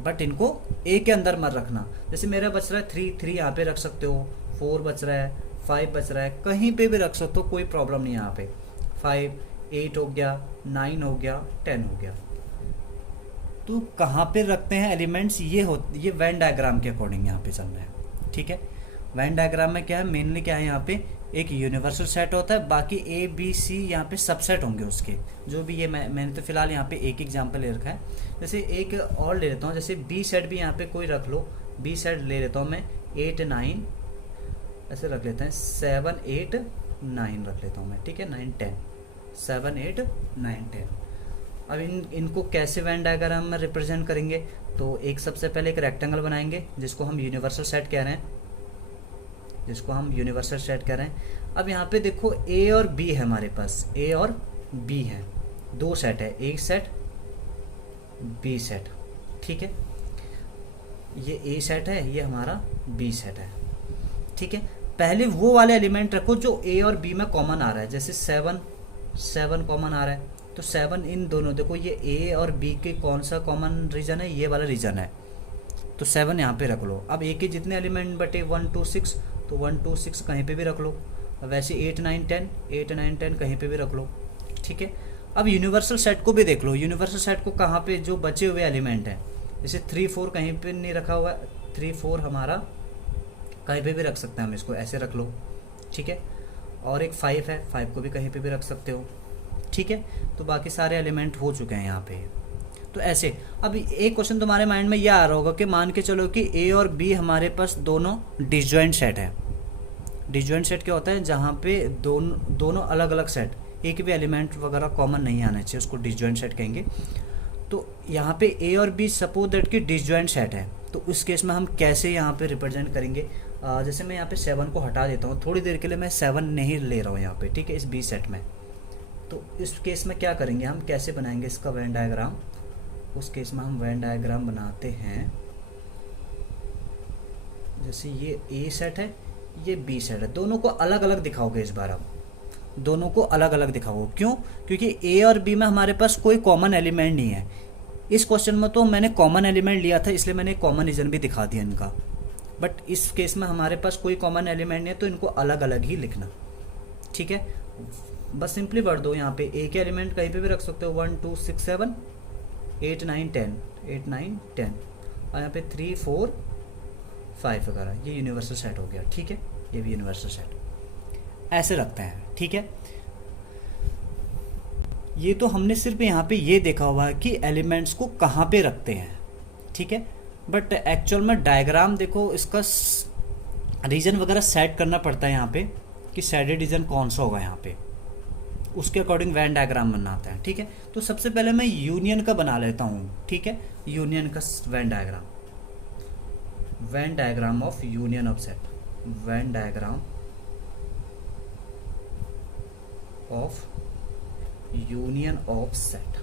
बट इनको ए के अंदर मत रखना। जैसे मेरा बच रहा है 3 यहाँ पे रख सकते हो, 4 बच रहा है, 5 बच रहा है, कहीं पे भी रख सकते हो, कोई प्रॉब्लम नहीं है यहाँ पे। 5 8 हो गया, 9 हो गया, 10 हो गया। तो कहाँ पे रखते हैं एलिमेंट्स, ये वेन डायग्राम के अकॉर्डिंग यहाँ पे चल रहा है, ठीक है। वेन डायग्राम में क्या है, मेनली क्या है, यहाँ पे एक यूनिवर्सल सेट होता है, बाकी ए बी सी यहाँ पे सबसेट होंगे उसके, जो भी ये मैंने तो फिलहाल यहाँ पे एक एग्जांपल ले रखा है। जैसे एक और ले लेता हूँ, जैसे बी सेट भी यहाँ पे कोई रख लो, बी सेट ले लेता हूँ मैं 8 9 ऐसे रख लेते हैं, 7 8 9 रख लेता हूँ मैं, ठीक है, 9 10 7 8 9 10। अब इनको कैसे वेन डायग्राम में रिप्रेजेंट करेंगे, तो एक सबसे पहले एक रेक्टेंगल बनाएंगे जिसको हम यूनिवर्सल सेट कह रहे हैं, अब यहाँ पे देखो ए और बी है हमारे पास, ए और बी है, दो सेट है, एक सेट बी सेट, ठीक है। ये ए सेट है, ये हमारा बी सेट है, ठीक है। पहले वो वाले एलिमेंट रखो जो ए और बी में कॉमन आ रहा है, जैसे 7 कॉमन आ रहा है, तो 7 इन दोनों, देखो ये ए और बी के कौन सा कॉमन रीजन है, ये वाला रीजन है, तो 7 यहाँ पे रख लो। अब ए के जितने एलिमेंट बटे 1 2 6, तो 1 2 6 कहीं पे भी रख लो। वैसे 8 9 10 कहीं पे भी रख लो, ठीक है। अब यूनिवर्सल सेट को भी देख लो, यूनिवर्सल सेट को कहाँ पे जो बचे हुए एलिमेंट हैं, जैसे 3 4 कहीं पे नहीं रखा हुआ है, 3 4 हमारा कहीं पे भी रख सकते हैं, हम इसको ऐसे रख लो, ठीक है। और एक 5 है, 5 को भी कहीं पे भी रख सकते हो, ठीक है। तो बाकी सारे एलिमेंट हो चुके हैं यहाँ पे। तो ऐसे अब एक क्वेश्चन तुम्हारे माइंड में यह आ रहा होगा कि मान के चलो कि ए और बी हमारे पास दोनों डिसजॉइंट सेट है। डिसजॉइंट सेट क्या होता है, जहाँ पे दोनों अलग अलग सेट, एक भी एलिमेंट वगैरह कॉमन नहीं आना चाहिए, उसको डिसजॉइंट सेट कहेंगे। तो यहाँ पे ए और बी सपोज दैट कि डिसजॉइंट सेट है, तो उस केस में हम कैसे यहाँ पे रिप्रेजेंट करेंगे। जैसे मैं यहाँ पे 7 को हटा देता हूँ, थोड़ी देर के लिए मैं 7 नहीं ले रहा हूँ यहाँ पे, ठीक है, इस बी सेट में। तो इस केस में क्या करेंगे, हम कैसे बनाएंगे इसका वेन डायग्राम। उस केस में हम वेन डायग्राम बनाते हैं, जैसे ये ए सेट है, ये बी सेट है, दोनों को अलग अलग दिखाओगे इस बार। अब दोनों को अलग अलग दिखाओ, क्यों, क्योंकि ए और बी में हमारे पास कोई कॉमन एलिमेंट नहीं है। इस क्वेश्चन में तो मैंने कॉमन एलिमेंट लिया था, इसलिए मैंने कॉमन रीजन भी दिखा दिया इनका, बट इस केस में हमारे पास कोई कॉमन एलिमेंट नहीं है, तो इनको अलग अलग ही लिखना, ठीक है। बस सिंपली पढ़ दो, यहाँ पे ए के एलिमेंट कहीं पे भी रख सकते हो, 1 2 6 7 8 9 10 और यहाँ पे 3 4 5 वगैरह, ये यूनिवर्सल सेट हो गया, ठीक है। ये भी यूनिवर्सल सेट ऐसे रखते हैं, ठीक है। ये तो हमने सिर्फ यहाँ पे ये देखा हुआ है कि एलिमेंट्स को कहाँ पे रखते हैं, ठीक है, बट एक्चुअल में डायग्राम देखो, इसका रीजन वगैरह सेट करना पड़ता है यहाँ पे कि शेडेड रीजन कौन सा होगा यहाँ पे, उसके अकॉर्डिंग वेन डायग्राम बनाता है, ठीक है। तो सबसे पहले मैं यूनियन का बना लेता हूँ, ठीक है, यूनियन का Venn diagram of union of set, Venn diagram of union of set,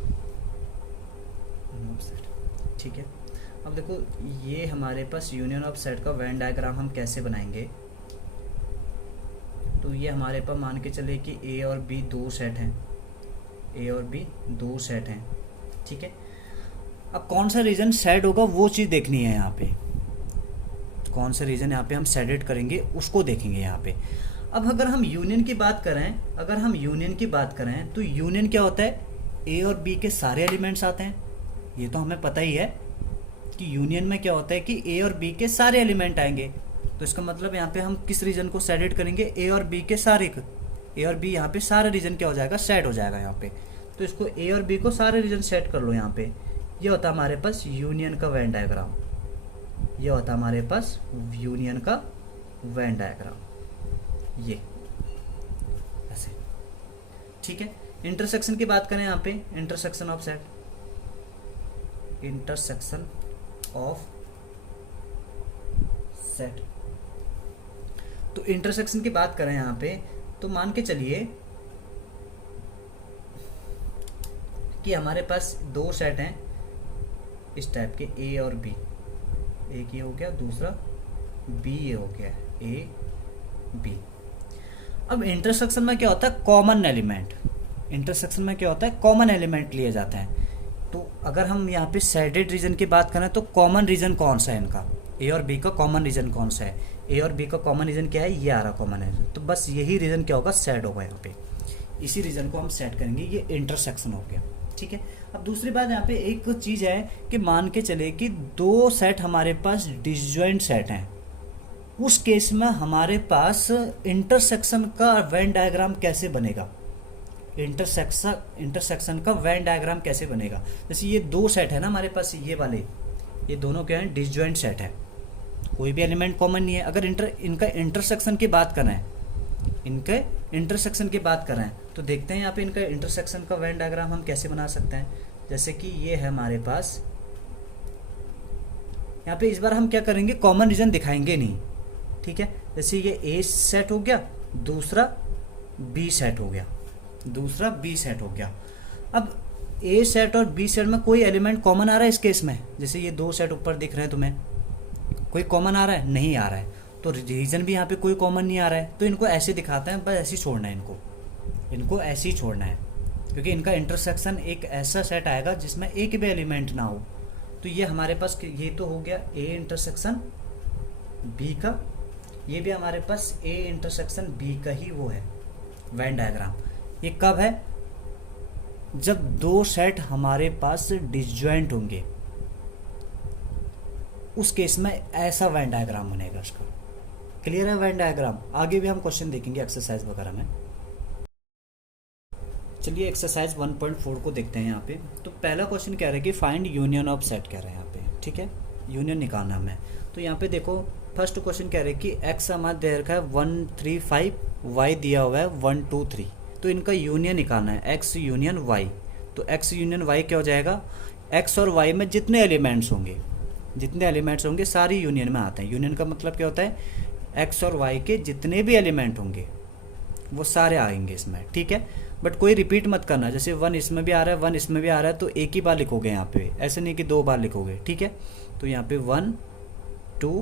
ठीक है। अब देखो ये हमारे पास यूनियन ऑफ सेट का वेन डायग्राम हम कैसे बनाएंगे, तो ये हमारे पास मान के चले कि ए और बी दो सेट हैं, ठीक है। अब कौन सा रीजन सेट होगा वो चीज़ देखनी है यहाँ पे, कौन सा रीजन यहाँ पे हम सेट करेंगे उसको देखेंगे यहाँ पे। अब अगर हम यूनियन की बात करें, तो यूनियन क्या होता है, ए और बी के सारे एलिमेंट्स आते हैं, ये तो हमें पता ही है कि यूनियन में क्या होता है कि ए और बी के सारे एलिमेंट आएंगे। तो इसका मतलब यहाँ पे हम किस रीजन को सेट करेंगे, ए और बी के सारे, ए और बी यहाँ पे सारे रीजन क्या हो जाएगा, सेट हो जाएगा यहाँ पे। तो इसको ए और बी को सारे रीजन सेट कर लो यहाँ पे। ये होता है हमारे पास यूनियन का वेन डायग्राम, ये ऐसे, ठीक है। इंटरसेक्शन की बात करें यहाँ पे, इंटरसेक्शन ऑफ सेट, तो इंटरसेक्शन की बात करें यहाँ पे, तो मान के चलिए कि हमारे पास दो सेट हैं, इस टाइप के ए और बी, एक ये हो गया, दूसरा बी ये हो गया, ए बी। अब इंटरसेक्शन में क्या होता है, कॉमन एलिमेंट, इंटरसेक्शन में क्या होता है, कॉमन एलिमेंट लिए जाते हैं। तो अगर हम यहाँ पे शेडेड रीजन की बात करें तो कॉमन रीजन कौन सा है इनका, ए और बी का कॉमन रीजन कौन सा है, ए और बी का कॉमन रीजन क्या है, ये आ रहा कॉमन रीजन, तो बस यही रीजन क्या होगा, सेट होगा यहाँ पे, इसी रीजन को हम सेट करेंगे, ये इंटरसेक्शन हो गया, ठीक है। अब दूसरी बात यहाँ पे एक चीज़ है कि मान के चले कि दो सेट हमारे पास डिसजॉइंट सेट हैं, उस केस में हमारे पास इंटरसेक्शन का वेन डायग्राम कैसे बनेगा, इंटरसेक्शन का वेन डायग्राम कैसे बनेगा। जैसे ये दो सेट है ना हमारे पास, ये वाले, ये दोनों क्या है, डिसजॉइंट सेट है, कोई भी एलिमेंट कॉमन नहीं है। अगर इनका इंटरसेक्शन की बात करें, इनके इंटरसेक्शन की बात करें तो देखते हैं यहाँ पे इनका इंटरसेक्शन का वेन डायग्राम हम कैसे बना सकते हैं। जैसे कि ये है हमारे पास, यहाँ पे इस बार हम क्या करेंगे, कॉमन रीजन दिखाएंगे नहीं, ठीक है। जैसे ये ए सेट हो गया, दूसरा बी सेट हो गया, दूसरा बी सेट हो गया। अब ए सेट और बी सेट में कोई एलिमेंट कॉमन आ रहा है इस केस में, जैसे ये दो सेट ऊपर दिख रहे हैं तुम्हें, कोई कॉमन आ रहा है, नहीं आ रहा है, तो रीजन भी यहाँ पे कोई कॉमन नहीं आ रहा है, तो इनको ऐसे दिखाते हैं, बस ऐसे ही छोड़ना है इनको ऐसे ही छोड़ना है, क्योंकि इनका इंटरसेक्शन एक ऐसा सेट आएगा जिसमें एक भी एलिमेंट ना हो। तो ये हमारे पास, ये तो हो गया ए इंटरसेक्शन बी का, ये भी हमारे पास ए इंटरसेक्शन बी का ही वो है वेन डायग्राम। ये कब है, जब दो सेट हमारे पास डिसजॉइंट होंगे, उस केस में ऐसा वेन डायग्राम बनेगा इसका। क्लियर है वेन डायग्राम, आगे भी हम क्वेश्चन देखेंगे एक्सरसाइज वगैरह में। चलिए एक्सरसाइज 1.4 को देखते हैं यहाँ पे। तो पहला क्वेश्चन कह रहा है कि फाइंड यूनियन ऑफ सेट कह रहे हैं यहाँ पे, ठीक है, यूनियन निकालना हमें। तो यहाँ पे देखो फर्स्ट क्वेश्चन कह रहे हैं कि एक्स हमारा दे रखा है 1 3 5, वाई दिया हुआ है 1 2 3, तो इनका यूनियन निकालना है, एक्स यूनियन वाई। तो एक्स यूनियन वाई क्या हो जाएगा, एक्स और वाई में जितने एलिमेंट्स होंगे सारी यूनियन में आते हैं। यूनियन का मतलब क्या होता है, एक्स और वाई के जितने भी एलिमेंट होंगे वो सारे आएंगे इसमें, ठीक है। बट कोई रिपीट मत करना, जैसे 1 इसमें भी आ रहा है 1 इसमें भी आ रहा है, तो एक ही बार लिखोगे यहाँ पे, ऐसे नहीं कि 2 बार लिखोगे, ठीक है। तो यहाँ पे 1 2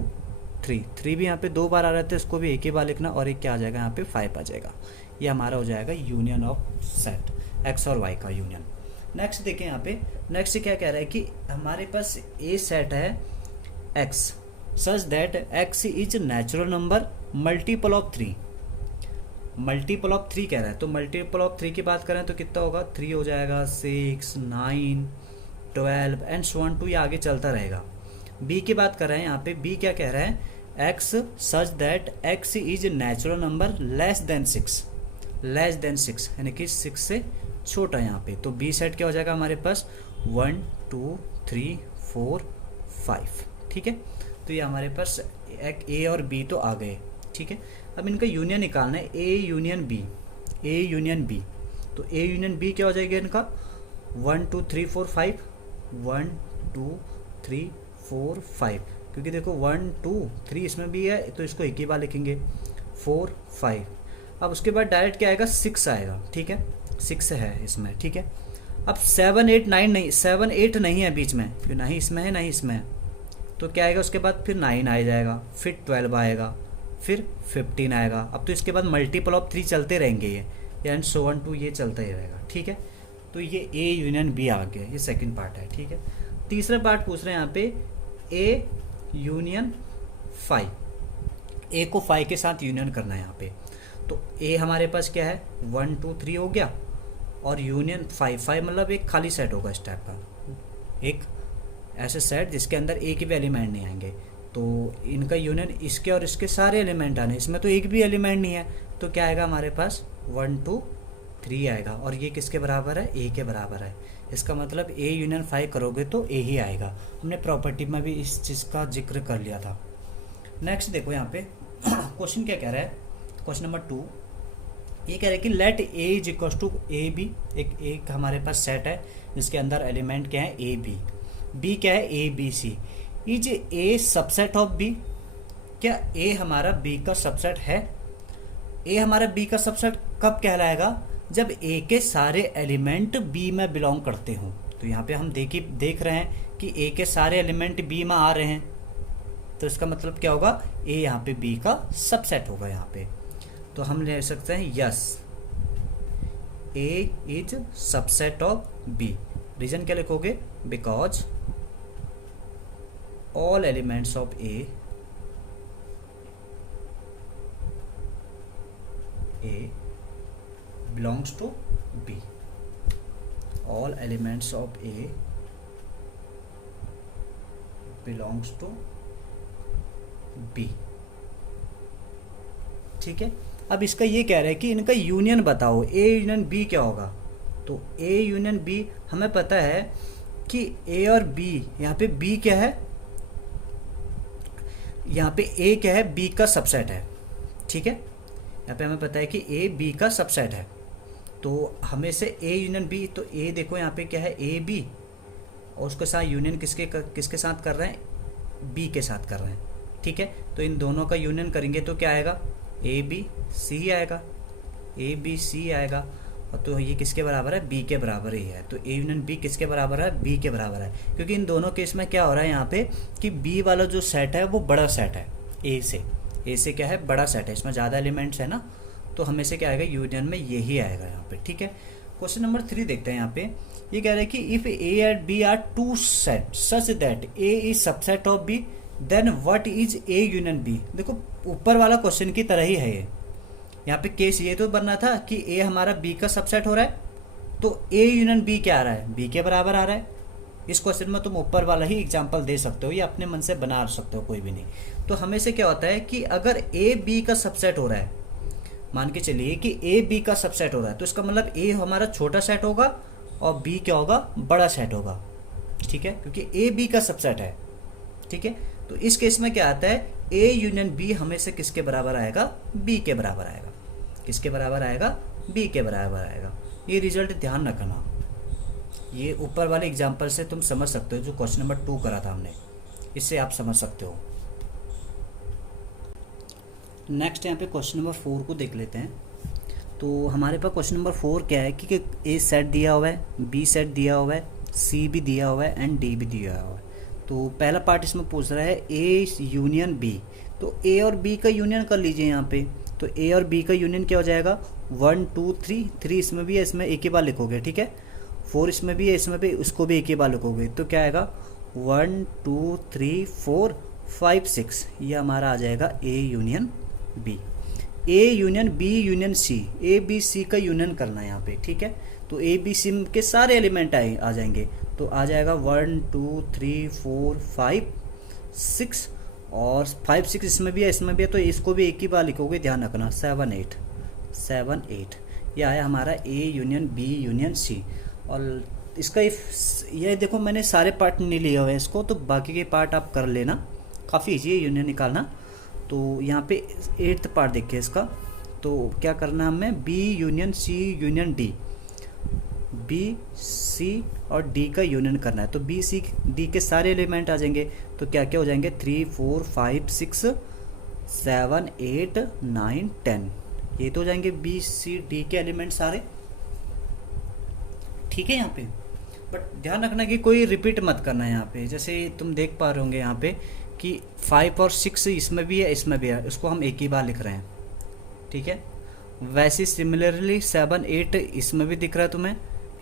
3 भी यहाँ पे 2 बार आ रहा है, तो इसको भी एक ही बार लिखना, और एक क्या आ जाएगा यहाँ पे 5 आ जाएगा। ये हमारा हो जाएगा यूनियन ऑफ सेट, एक्स और वाई का यूनियन। नेक्स्ट देखें यहाँ पे, नेक्स्ट क्या कह रहा है कि हमारे पास ए सेट है X such that X is natural number multiple of 3, multiple of 3 कह रहा है। तो मल्टीपल ऑफ 3 की बात करें तो कितना होगा, 3 हो जाएगा, 6 9 12 एंड सो ऑन टू, ये आगे चलता रहेगा। बी की बात कर रहे हैं यहाँ पे, बी क्या कह रहा है, X such that X is natural number less than 6, यानी कि 6 से छोटा यहाँ पे। तो बी सेट क्या हो जाएगा हमारे पास 1 2 3 4 5, ठीक है। तो ये हमारे पास ए और बी तो आ गए, ठीक है। अब इनका यूनियन निकालना है, A union B, A union B. तो ए यूनियन बी क्या हो जाएगा इनका 1 2 3 4 5, 1 2 3 4 5, क्योंकि देखो 1 2 3 इसमें भी है, तो इसको एक ही बार लिखेंगे 4 5। अब उसके बाद डायरेक्ट क्या आएगा, 6 आएगा, ठीक है, 6 है इसमें, ठीक है। अब 7 8 9 नहीं, 7 8 नहीं है बीच में, ना ही इसमें है ना ही इसमें है, तो क्या आएगा उसके बाद, फिर 9 आ जाएगा, फिर 12 आएगा, फिर 15 आएगा। अब तो इसके बाद मल्टीपल ऑफ 3 चलते रहेंगे ये, एंड सो ऑन टू, ये चलता ही रहेगा, ठीक है। तो ये ए यूनियन बी आ गया, ये सेकंड पार्ट है, ठीक है। तीसरा पार्ट पूछ रहे हैं यहाँ पे, ए यूनियन 5, ए को 5 के साथ यूनियन करना है यहाँ पे। तो ए हमारे पास क्या है 1 2 3 हो गया, और यूनियन 5 मतलब एक खाली सेट होगा इस टाइप का, एक ऐसे सेट जिसके अंदर एक भी एलिमेंट नहीं आएंगे। तो इनका यूनियन इसके और इसके सारे एलिमेंट आने, इसमें तो एक भी एलिमेंट नहीं है, तो क्या आएगा हमारे पास 1 2 3 आएगा, और ये किसके बराबर है, ए के बराबर है। इसका मतलब ए यूनियन 5 करोगे तो ए ही आएगा। हमने प्रॉपर्टी में भी इस चीज़ का जिक्र कर लिया था। नेक्स्ट देखो यहाँ पे क्वेश्चन क्या कह रहा है, क्वेश्चन नंबर 2 ये कह रहा है कि let A is equal to A B, एक हमारे पास सेट है जिसके अंदर एलिमेंट क्या है, ए बी, बी क्या है, A B C. Is A subset of B, क्या ए हमारा बी का सबसेट है। ए हमारा बी का सबसेट कब कहलाएगा, जब ए के सारे एलिमेंट बी में बिलोंग करते हों, तो यहाँ पे हम देख रहे हैं कि ए के सारे एलिमेंट बी में आ रहे हैं, तो इसका मतलब क्या होगा, ए यहाँ पे बी का सबसेट होगा यहाँ पे। तो हम ले सकते हैं yes A is subset of B. Reason क्या लिखोगे, because all elements of A belongs to B. All elements of A belongs to B. ठीक है। अब इसका ये कह रहा है कि इनका यूनियन बताओ, A यूनियन B क्या होगा। तो A यूनियन B हमें पता है कि A और B, यहाँ पे B क्या है, यहाँ पे A क्या है, B का सबसेट है। ठीक है, यहाँ पे हमें पता है कि A B का सबसेट है। तो हमें से A यूनियन B, तो A देखो यहाँ पे क्या है, A B, और उसके साथ यूनियन किसके साथ कर रहे हैं, B के साथ कर रहे हैं। ठीक है, तो इन दोनों का यूनियन करेंगे तो क्या आएगा, A B C आएगा, A B C आएगा। और तो ये किसके बराबर है, B के बराबर ही है। तो A यूनियन B किसके बराबर है, B के बराबर है, क्योंकि इन दोनों केस में क्या हो रहा है यहाँ पे कि B वाला जो सेट है वो बड़ा सेट है A से क्या है, बड़ा सेट है, इसमें ज़्यादा एलिमेंट्स है ना, तो हमें से क्या आएगा, यूनियन में यही आएगा यहाँ पे। ठीक है, क्वेश्चन नंबर 3 देखते हैं। यहाँ पे ये कह रहा है कि if A and B are two set such that A is subset of B then what is A union B. देखो ऊपर वाला क्वेश्चन की तरह ही है ये। यहाँ पे केस ये तो बनना था कि ए हमारा बी का सबसेट हो रहा है, तो ए यूनियन बी क्या आ रहा है, बी के बराबर आ रहा है। इस क्वेश्चन में तुम ऊपर वाला ही एग्जाम्पल दे सकते हो या अपने मन से बना सकते हो, कोई भी नहीं। तो हमें से क्या होता है कि अगर ए बी का सबसेट हो रहा है, मान के चलिए कि ए बी का सबसेट हो रहा है, तो इसका मतलब ए हमारा छोटा सेट होगा और बी क्या होगा, बड़ा सेट होगा। ठीक है, क्योंकि ए बी का सबसेट है। ठीक है, तो इस केस में क्या आता है, ए यूनियन बी हमें से किसके बराबर आएगा, बी के बराबर आएगा। किसके बराबर आएगा, बी के बराबर आएगा। ये रिजल्ट ध्यान रखना, ये ऊपर वाले एग्जाम्पल से तुम समझ सकते हो, जो क्वेश्चन नंबर 2 करा था हमने, इससे आप समझ सकते हो। नेक्स्ट यहाँ पे क्वेश्चन नंबर 4 को देख लेते हैं। तो हमारे पास क्वेश्चन नंबर 4 क्या है कि ए सेट दिया हुआ है, बी सेट दिया हुआ है, सी भी दिया हुआ है एंड डी भी दिया हुआ है। तो पहला पार्ट इसमें पूछ रहा है ए यूनियन बी। तो ए और बी का यूनियन कर लीजिए यहाँ पे। तो ए और बी का यूनियन क्या हो जाएगा, 1 2 3 इसमें भी है, इसमें एक ही बार लिखोगे। ठीक है, 4 इसमें भी है, इसमें भी, उसको भी एक ही बार लिखोगे। तो क्या आएगा, 1 2 3 4 5 6, ये हमारा आ जाएगा A union B. A union B union C, A B C का यूनियन करना है यहाँ पे। ठीक है, तो ए बी सी के सारे एलिमेंट आ जाएंगे। तो आ जाएगा 1 2 3 4 5 6, और 5 6 इसमें भी है, इसमें भी है, तो इसको भी एक ही बार लिखोगे, ध्यान रखना। 7 8 ये आया हमारा A union B union C. और इसका ये देखो मैंने सारे पार्ट नहीं लिए हुए हैं इसको, तो बाकी के पार्ट आप कर लेना, काफ़ी ईजी है यूनियन निकालना। तो यहाँ पे 8th पार्ट देखिए इसका। तो क्या करना है हमें, B union C union D, B C और डी का यूनियन करना है। तो बी सी डी के सारे एलिमेंट आ जाएंगे। तो क्या क्या हो जाएंगे, 3 4 5 6 7 8 9 10, ये तो हो जाएंगे बी सी डी के एलिमेंट सारे। ठीक है, यहाँ पे बट ध्यान रखना कि कोई रिपीट मत करना है यहाँ पे। जैसे तुम देख पा रहे होंगे यहाँ पे कि 5 और 6 इसमें भी है, इसमें भी है, उसको हम एक ही बार लिख रहे हैं। ठीक है, वैसे सिमिलरली 7 8 इसमें भी दिख रहा है तुम्हें,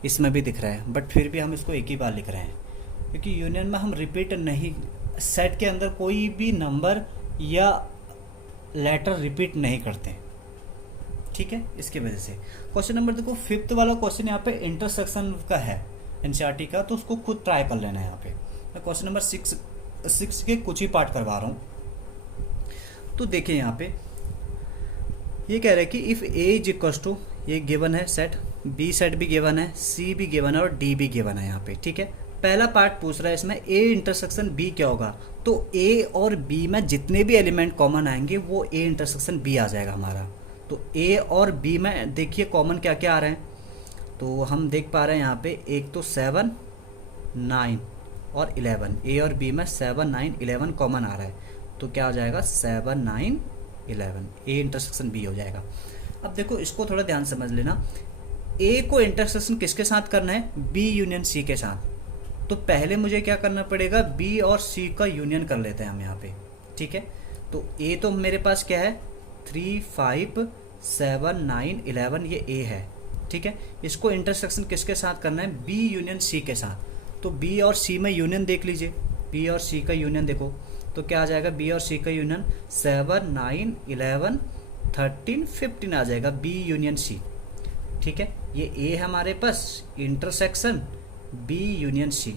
इसमें भी दिख रहा है, बट फिर भी हम इसको एक ही बार लिख रहे हैं, क्योंकि यूनियन में हम रिपीट नहीं, सेट के अंदर कोई भी नंबर या लेटर रिपीट नहीं करते। ठीक है, इसकी वजह से। क्वेश्चन नंबर देखो 5th वाला क्वेश्चन यहाँ पे इंटरसेक्शन का है एनसीईआरटी का, तो उसको खुद ट्राई कर लेना है यहाँ पे। मैं क्वेश्चन नंबर 6 के कुछ ही पार्ट करवा रहा हूँ। तो देखिए यहाँ पे ये कह रहा है कि if A is equals to, ये गिवन है सेट, बी सेट भी गिवन है, सी भी गिवन है और डी भी गिवन है यहाँ पे। ठीक है, पहला पार्ट पूछ रहा है इसमें ए इंटरसेक्शन बी क्या होगा। तो ए और बी में जितने भी एलिमेंट कॉमन आएंगे वो ए इंटरसेक्शन बी आ जाएगा हमारा। तो ए और बी में देखिए कॉमन क्या क्या आ रहे हैं। तो हम देख पा रहे हैं यहाँ पे, एक तो 7 9 और 11, ए और बी में 7 9 11 कॉमन आ रहा है। तो क्या हो जाएगा, 7 9 11, ए इंटरसेक्शन बी हो जाएगा। अब देखो इसको थोड़ा ध्यान समझ लेना। ए को इंटरसेक्शन किसके साथ करना है, बी यूनियन सी के साथ। तो पहले मुझे क्या करना पड़ेगा, बी और सी का यूनियन कर लेते हैं हम यहाँ पे, ठीक है। तो ए तो मेरे पास क्या है 3 5 7 9 11, ये ए है, ठीक है। इसको इंटरसेक्शन किसके साथ करना है, बी यूनियन सी के साथ। तो बी और सी में यूनियन देख लीजिए, बी और सी का यूनियन देखो तो क्या आ जाएगा, बी और सी का यूनियन 7 9 11 13 15 आ जाएगा, बी यूनियन सी, ठीक है। ये ए है हमारे पास, intersection B union C,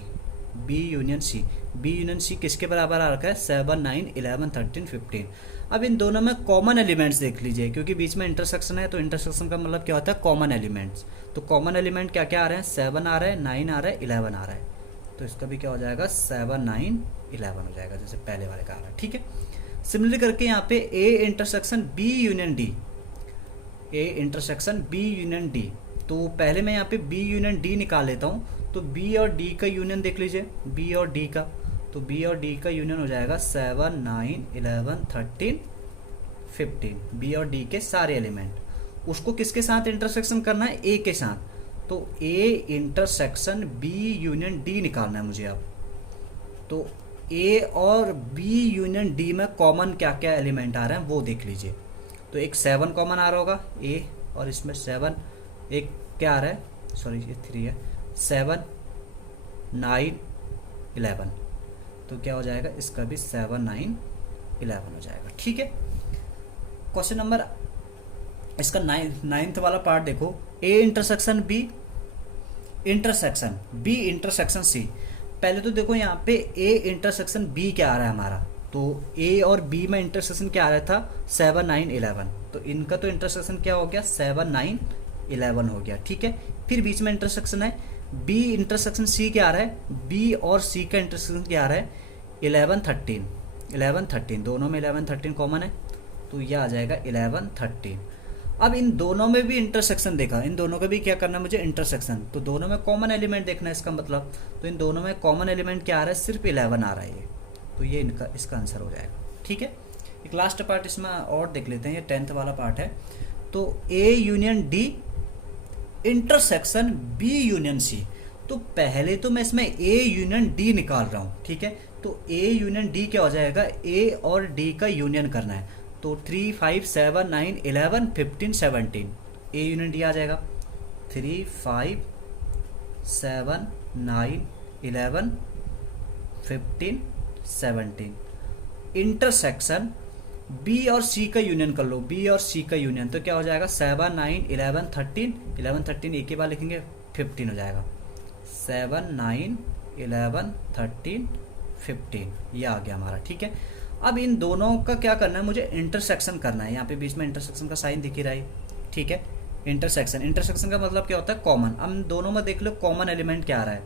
B union C, B union C किसके बराबर आ रखा है 7 9 11 13 15। अब इन दोनों में कॉमन एलिमेंट्स देख लीजिए, क्योंकि बीच में इंटरसेक्शन है तो इंटरसेक्शन का मतलब क्या होता है, कॉमन एलिमेंट्स। तो कॉमन एलिमेंट क्या क्या आ रहे हैं, 7 आ रहा है, 9 आ रहा है, 11 आ रहा है। तो इसका भी क्या हो जाएगा 7 9 11 हो जाएगा, जैसे पहले वाले का आ रहा है, ठीक है। सिमिलरली करके यहाँ पे A intersection B union D, A intersection B union D. तो पहले मैं यहाँ पे बी यूनियन डी निकाल लेता हूँ। तो बी और डी का यूनियन देख लीजिए, बी और डी का, तो बी और डी का यूनियन हो जाएगा 7 9 11 13 15। बी और डी के सारे एलिमेंट, उसको किसके साथ इंटरसेक्शन करना है, ए के साथ। तो A intersection B union D निकालना है मुझे अब। तो ए और बी यूनियन डी में कॉमन क्या क्या एलिमेंट आ रहे हैं वो देख लीजिए। तो एक 7 कॉमन आ रहा होगा ए, और इसमें 7, एक क्या आ रहा है, सॉरी ये 3 है, 7 9 11। तो क्या हो जाएगा, इसका भी 7 9 11 हो जाएगा, ठीक है। क्वेश्चन नंबर इसका 9th वाला पार्ट देखो, A intersection B intersection B intersection C. पहले तो देखो यहाँ पे ए इंटरसेक्शन बी क्या आ रहा है हमारा, तो ए और बी में इंटरसेक्शन क्या आ रहा था 7 9 11। तो इनका तो इंटरसेक्शन क्या हो गया 7 9 11 हो गया, ठीक है। फिर बीच में इंटरसेक्शन है बी इंटरसेक्शन सी क्या आ रहा है, बी और सी का इंटरसेक्शन क्या आ रहा है 11 13, 11 13, दोनों में 11 13 कॉमन है, तो यह आ जाएगा 11 13। अब इन दोनों में भी इंटरसेक्शन देखा, इन दोनों का भी क्या करना है मुझे इंटरसेक्शन, तो दोनों में कॉमन एलिमेंट देखना है इसका मतलब। तो इन दोनों में कॉमन एलिमेंट क्या आ रहा है, सिर्फ 11 आ रहा है ये, तो ये इनका इसका आंसर हो जाएगा, ठीक है। एक लास्ट पार्ट इसमें और देख लेते हैं, ये 10th वाला पार्ट है। तो A union D intersection B union C. तो पहले तो मैं इसमें ए यूनियन डी निकाल रहा हूँ, ठीक है। तो ए यूनियन डी क्या हो जाएगा, ए और डी का यूनियन करना है। तो 3 5 7 9 11 15 17, ए यूनियन डी आ जाएगा 3 5 7 9 11 15 17। इंटरसेक्शन बी और सी का यूनियन कर लो, बी और सी का यूनियन, तो क्या हो जाएगा 7 9 11 13, 11 13 एक ही बार लिखेंगे 15 हो जाएगा, 7 9 11 13 15, ये आ गया हमारा, ठीक है। अब इन दोनों का क्या करना है, मुझे इंटरसेक्शन करना है। यहाँ पे बीच में इंटरसेक्शन का साइन दिख ही रहा है, ठीक है। इंटरसेक्शन, इंटरसेक्शन का मतलब क्या होता है, कॉमन। अब दोनों में देख लो कॉमन एलिमेंट क्या आ रहा है,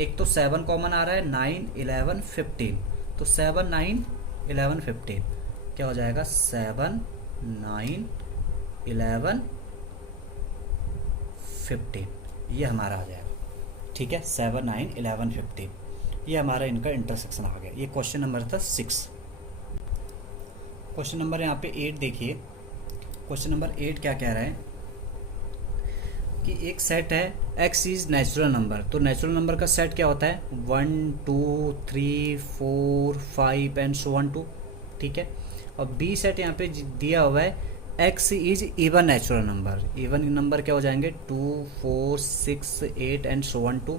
एक तो 7 कॉमन आ रहा है, 9 11 15। तो 7 9 11 15 क्या हो जाएगा 7 9 11 15, ये हमारा आ जाएगा, ठीक है। 7 9 11 15, ये हमारा इनका इंटरसेक्शन आ गया। ये क्वेश्चन नंबर था 6। क्वेश्चन नंबर यहाँ पे 8 देखिए। क्वेश्चन नंबर 8 क्या कह रहा है कि एक सेट है x इज नेचुरल नंबर। तो नेचुरल नंबर का सेट क्या होता है 1 2 3 4 5 एंड सो ऑन टू, ठीक है। और बी सेट यहाँ पे दिया हुआ है x is even natural number. Even number क्या हो जाएंगे 2 4 6 8 and so on to.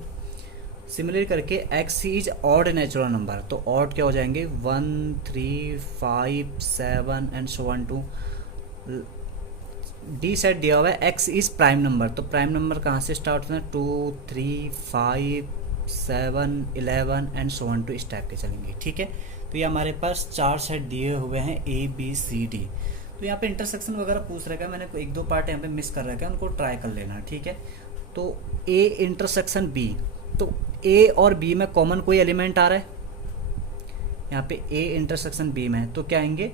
Similarly करके x is odd natural number, तो ऑड क्या हो जाएंगे 1 3 5 7 and so on to. D set दिया हुआ है x इज प्राइम नंबर, तो प्राइम नंबर कहाँ से स्टार्ट होता है 2 3 5 7 11 एंड सो ऑन टू, इस टाइप के चलेंगे, ठीक है। तो ये हमारे पास 4 सेट दिए हुए हैं A B C D। तो यहाँ पे इंटरसेक्शन वगैरह पूछ रखा है, मैंने 1 2 पार्ट यहाँ पे मिस कर रखा है, उनको ट्राई कर लेना, ठीक है। तो A इंटरसेक्शन B, तो A और B में कॉमन कोई एलिमेंट आ रहा है, यहाँ पे A इंटरसेक्शन B में, तो क्या आएंगे,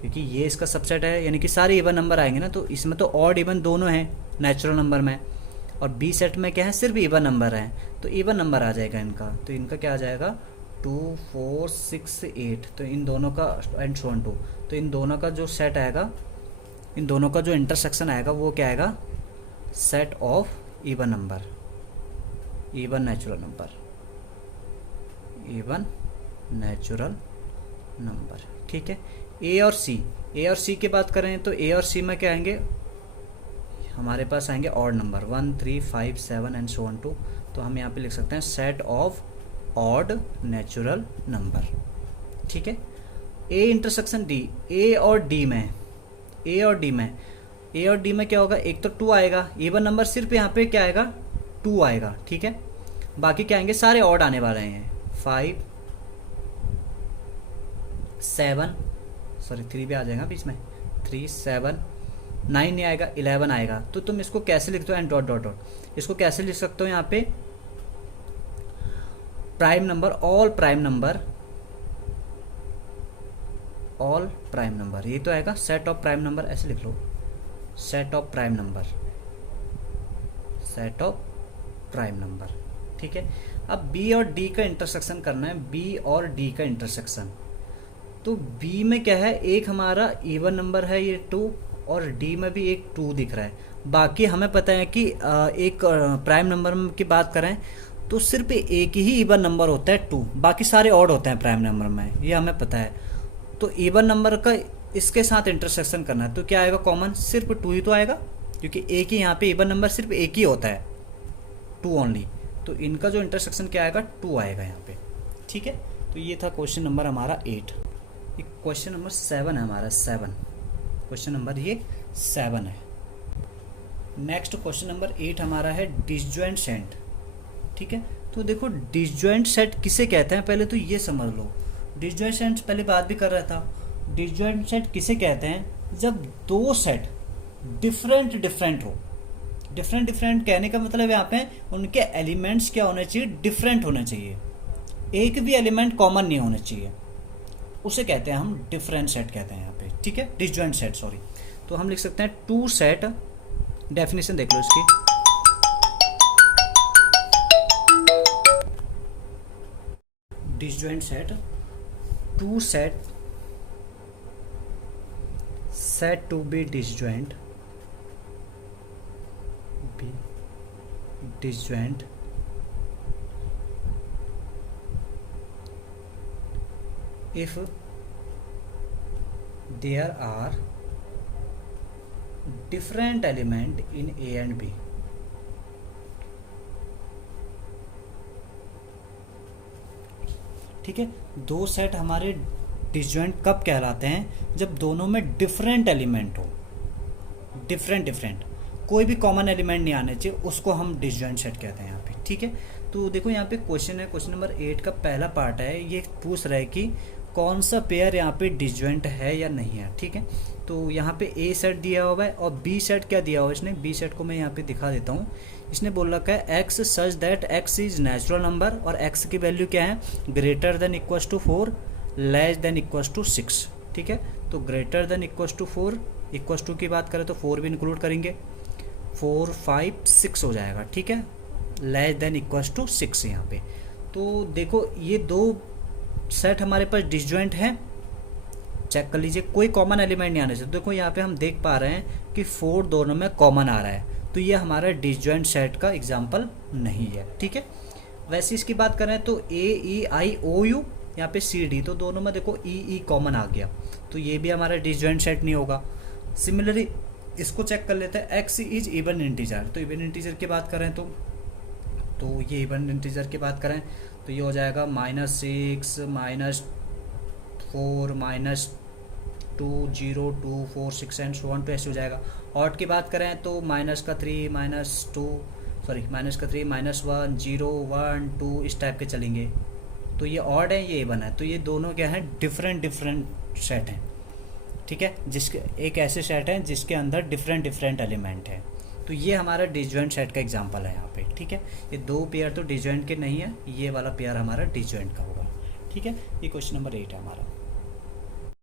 क्योंकि ये इसका सबसेट है यानी कि सारे इवन नंबर आएंगे ना, तो इसमें तो ऑड इवन दोनों हैं नेचुरल नंबर में, और बी सेट में क्या है सिर्फ इवन नंबर है, तो इवन नंबर आ जाएगा इनका। तो इनका क्या आ जाएगा 2 4 6 8, तो इन दोनों का एंड सो ऑन टू, तो इन दोनों का जो सेट आएगा, इन दोनों का जो इंटरसेक्शन आएगा वो क्या आएगा set of even number, even natural number, even natural number, ठीक है। ए और सी, ए और सी की बात करें तो ए और सी में क्या आएंगे, हमारे पास आएंगे odd number 1 3 5 7 and so on to. तो हम यहाँ पे लिख सकते हैं set of odd natural number, ठीक है। ए इंटरसेक्शन डी, ए और डी में, ए और डी में, ए और डी में क्या होगा, एक तो 2 आएगा, इवन नंबर सिर्फ यहाँ पे क्या आएगा 2 आएगा, ठीक है। बाकी क्या आएंगे, सारे ऑड आने वाले हैं, 5 7, सॉरी 3 भी आ जाएगा बीच में, 3 7 9 नहीं आएगा, 11 आएगा। तो तुम इसको कैसे लिखते हो, एंड डॉट डॉट डॉट, इसको कैसे लिख सकते हो यहाँ पे, prime number, all prime number, all prime number, ये तो आएगा सेट ऑफ प्राइम नंबर, ऐसे लिख लो, set of prime number, set of prime number, ठीक है। अब बी और डी का इंटरसेक्शन करना है, बी और डी का इंटरसेक्शन। तो बी में क्या है, एक हमारा इवन नंबर है ये 2, और डी में भी एक 2 दिख रहा है। बाकी हमें पता है कि एक प्राइम नंबर की बात करें तो सिर्फ एक ही इवन नंबर होता है 2, बाकी सारे ऑड होते हैं प्राइम नंबर में, ये हमें पता है। तो इवन नंबर का इसके साथ इंटरसेक्शन करना है तो क्या आएगा कॉमन, सिर्फ 2 ही तो आएगा, क्योंकि एक ही यहाँ पे इवन नंबर सिर्फ एक ही होता है, 2 ओनली। तो इनका जो इंटरसेक्शन क्या आएगा, 2 आएगा यहाँ पे, ठीक है। तो ये था क्वेश्चन नंबर हमारा 8। क्वेश्चन नंबर 7 है हमारा, 7 क्वेश्चन नंबर ये 7 है। नेक्स्ट क्वेश्चन नंबर 8 हमारा है डिसजॉइंट सेट, ठीक है। तो देखो डिसजॉइंट सेट किसे कहते हैं, पहले तो ये समझ लो। डिसजॉइंट सेट पहले बात भी कर रहा था, डिसजॉइंट सेट किसे कहते हैं, जब दो सेट डिफरेंट डिफरेंट हो। डिफरेंट डिफरेंट कहने का मतलब यहाँ पे उनके एलिमेंट्स क्या होने चाहिए, डिफरेंट होने चाहिए, एक भी एलिमेंट कॉमन नहीं होना चाहिए, उसे कहते हैं हम डिफरेंट सेट कहते हैं यहाँ पे, ठीक है, डिसजॉइंट सेट, सॉरी। तो हम लिख सकते हैं 2 सेट, डेफिनेशन देख लो इसकी, disjoint set, 2 set said to be disjoint, be disjoint if there are different element in A and B. ठीक है, दो सेट हमारे डिसजॉइंट कब कहलाते हैं, जब दोनों में डिफरेंट एलिमेंट हो, डिफरेंट डिफरेंट, कोई भी कॉमन एलिमेंट नहीं आने चाहिए, उसको हम डिसजॉइंट सेट कहते हैं यहाँ पे, ठीक है। तो देखो यहाँ पे क्वेश्चन है, क्वेश्चन नंबर 8 का पहला पार्ट है, ये पूछ रहा है कि कौन सा पेयर यहाँ पे डिसजॉइंट है या नहीं है, ठीक है। तो यहाँ पे ए सेट दिया हुआ है और बी सेट क्या दिया हुआ है इसने, बी सेट को मैं यहाँ पे दिखा देता हूँ। इसने बोल रखा है X such that X is natural number, और एक्स की वैल्यू क्या है, greater than equals to 4, less than equals to 6, ठीक है। तो greater than equals to 4, equals to की बात करें तो 4 भी इंक्लूड करेंगे, 4 5 6 हो जाएगा, ठीक है, लेस देन इक्वल्स टू 6 यहाँ पे। तो देखो ये दो सेट हमारे पास डिसजॉइंट है, चेक कर लीजिए, कोई कॉमन एलिमेंट नहीं आने से। देखो यहाँ पे हम देख पा रहे हैं कि 4 दोनों में कॉमन आ रहा है, तो ये हमारा डिसजॉइंट सेट का एग्जाम्पल नहीं है, ठीक है। वैसे इसकी बात करें तो ए ई आई ओ यू, यहाँ पे सी डी, तो दोनों में देखो ई ई कॉमन आ गया, तो ये भी हमारा डिसजॉइंट सेट नहीं होगा। सिमिलरली इसको चेक कर लेते हैं, एक्स इज इवन इंटीजर, तो इवन इंटीजर की बात करें तो ये इवन इंटीजर की बात करें तो ये हो जाएगा -6 -4 -2 0 2 4 6 एंड सो ऑन, तो ऐसे हो जाएगा। ऑड की बात करें तो -3 -1 0 1 2 इस टाइप के चलेंगे, तो ये ऑड है ये इवन है, तो ये दोनों क्या है, डिफरेंट डिफरेंट सेट हैं, ठीक है, जिसके एक ऐसे सेट हैं जिसके अंदर डिफरेंट डिफरेंट एलिमेंट है। तो ये हमारा डिसजॉइंट सेट का एग्जांपल है यहाँ पे, ठीक है। ये दो पेयर तो डिसजॉइंट के नहीं है, ये वाला पेयर हमारा डिसजॉइंट का होगा, ठीक है। ये क्वेश्चन नंबर 8 है हमारा।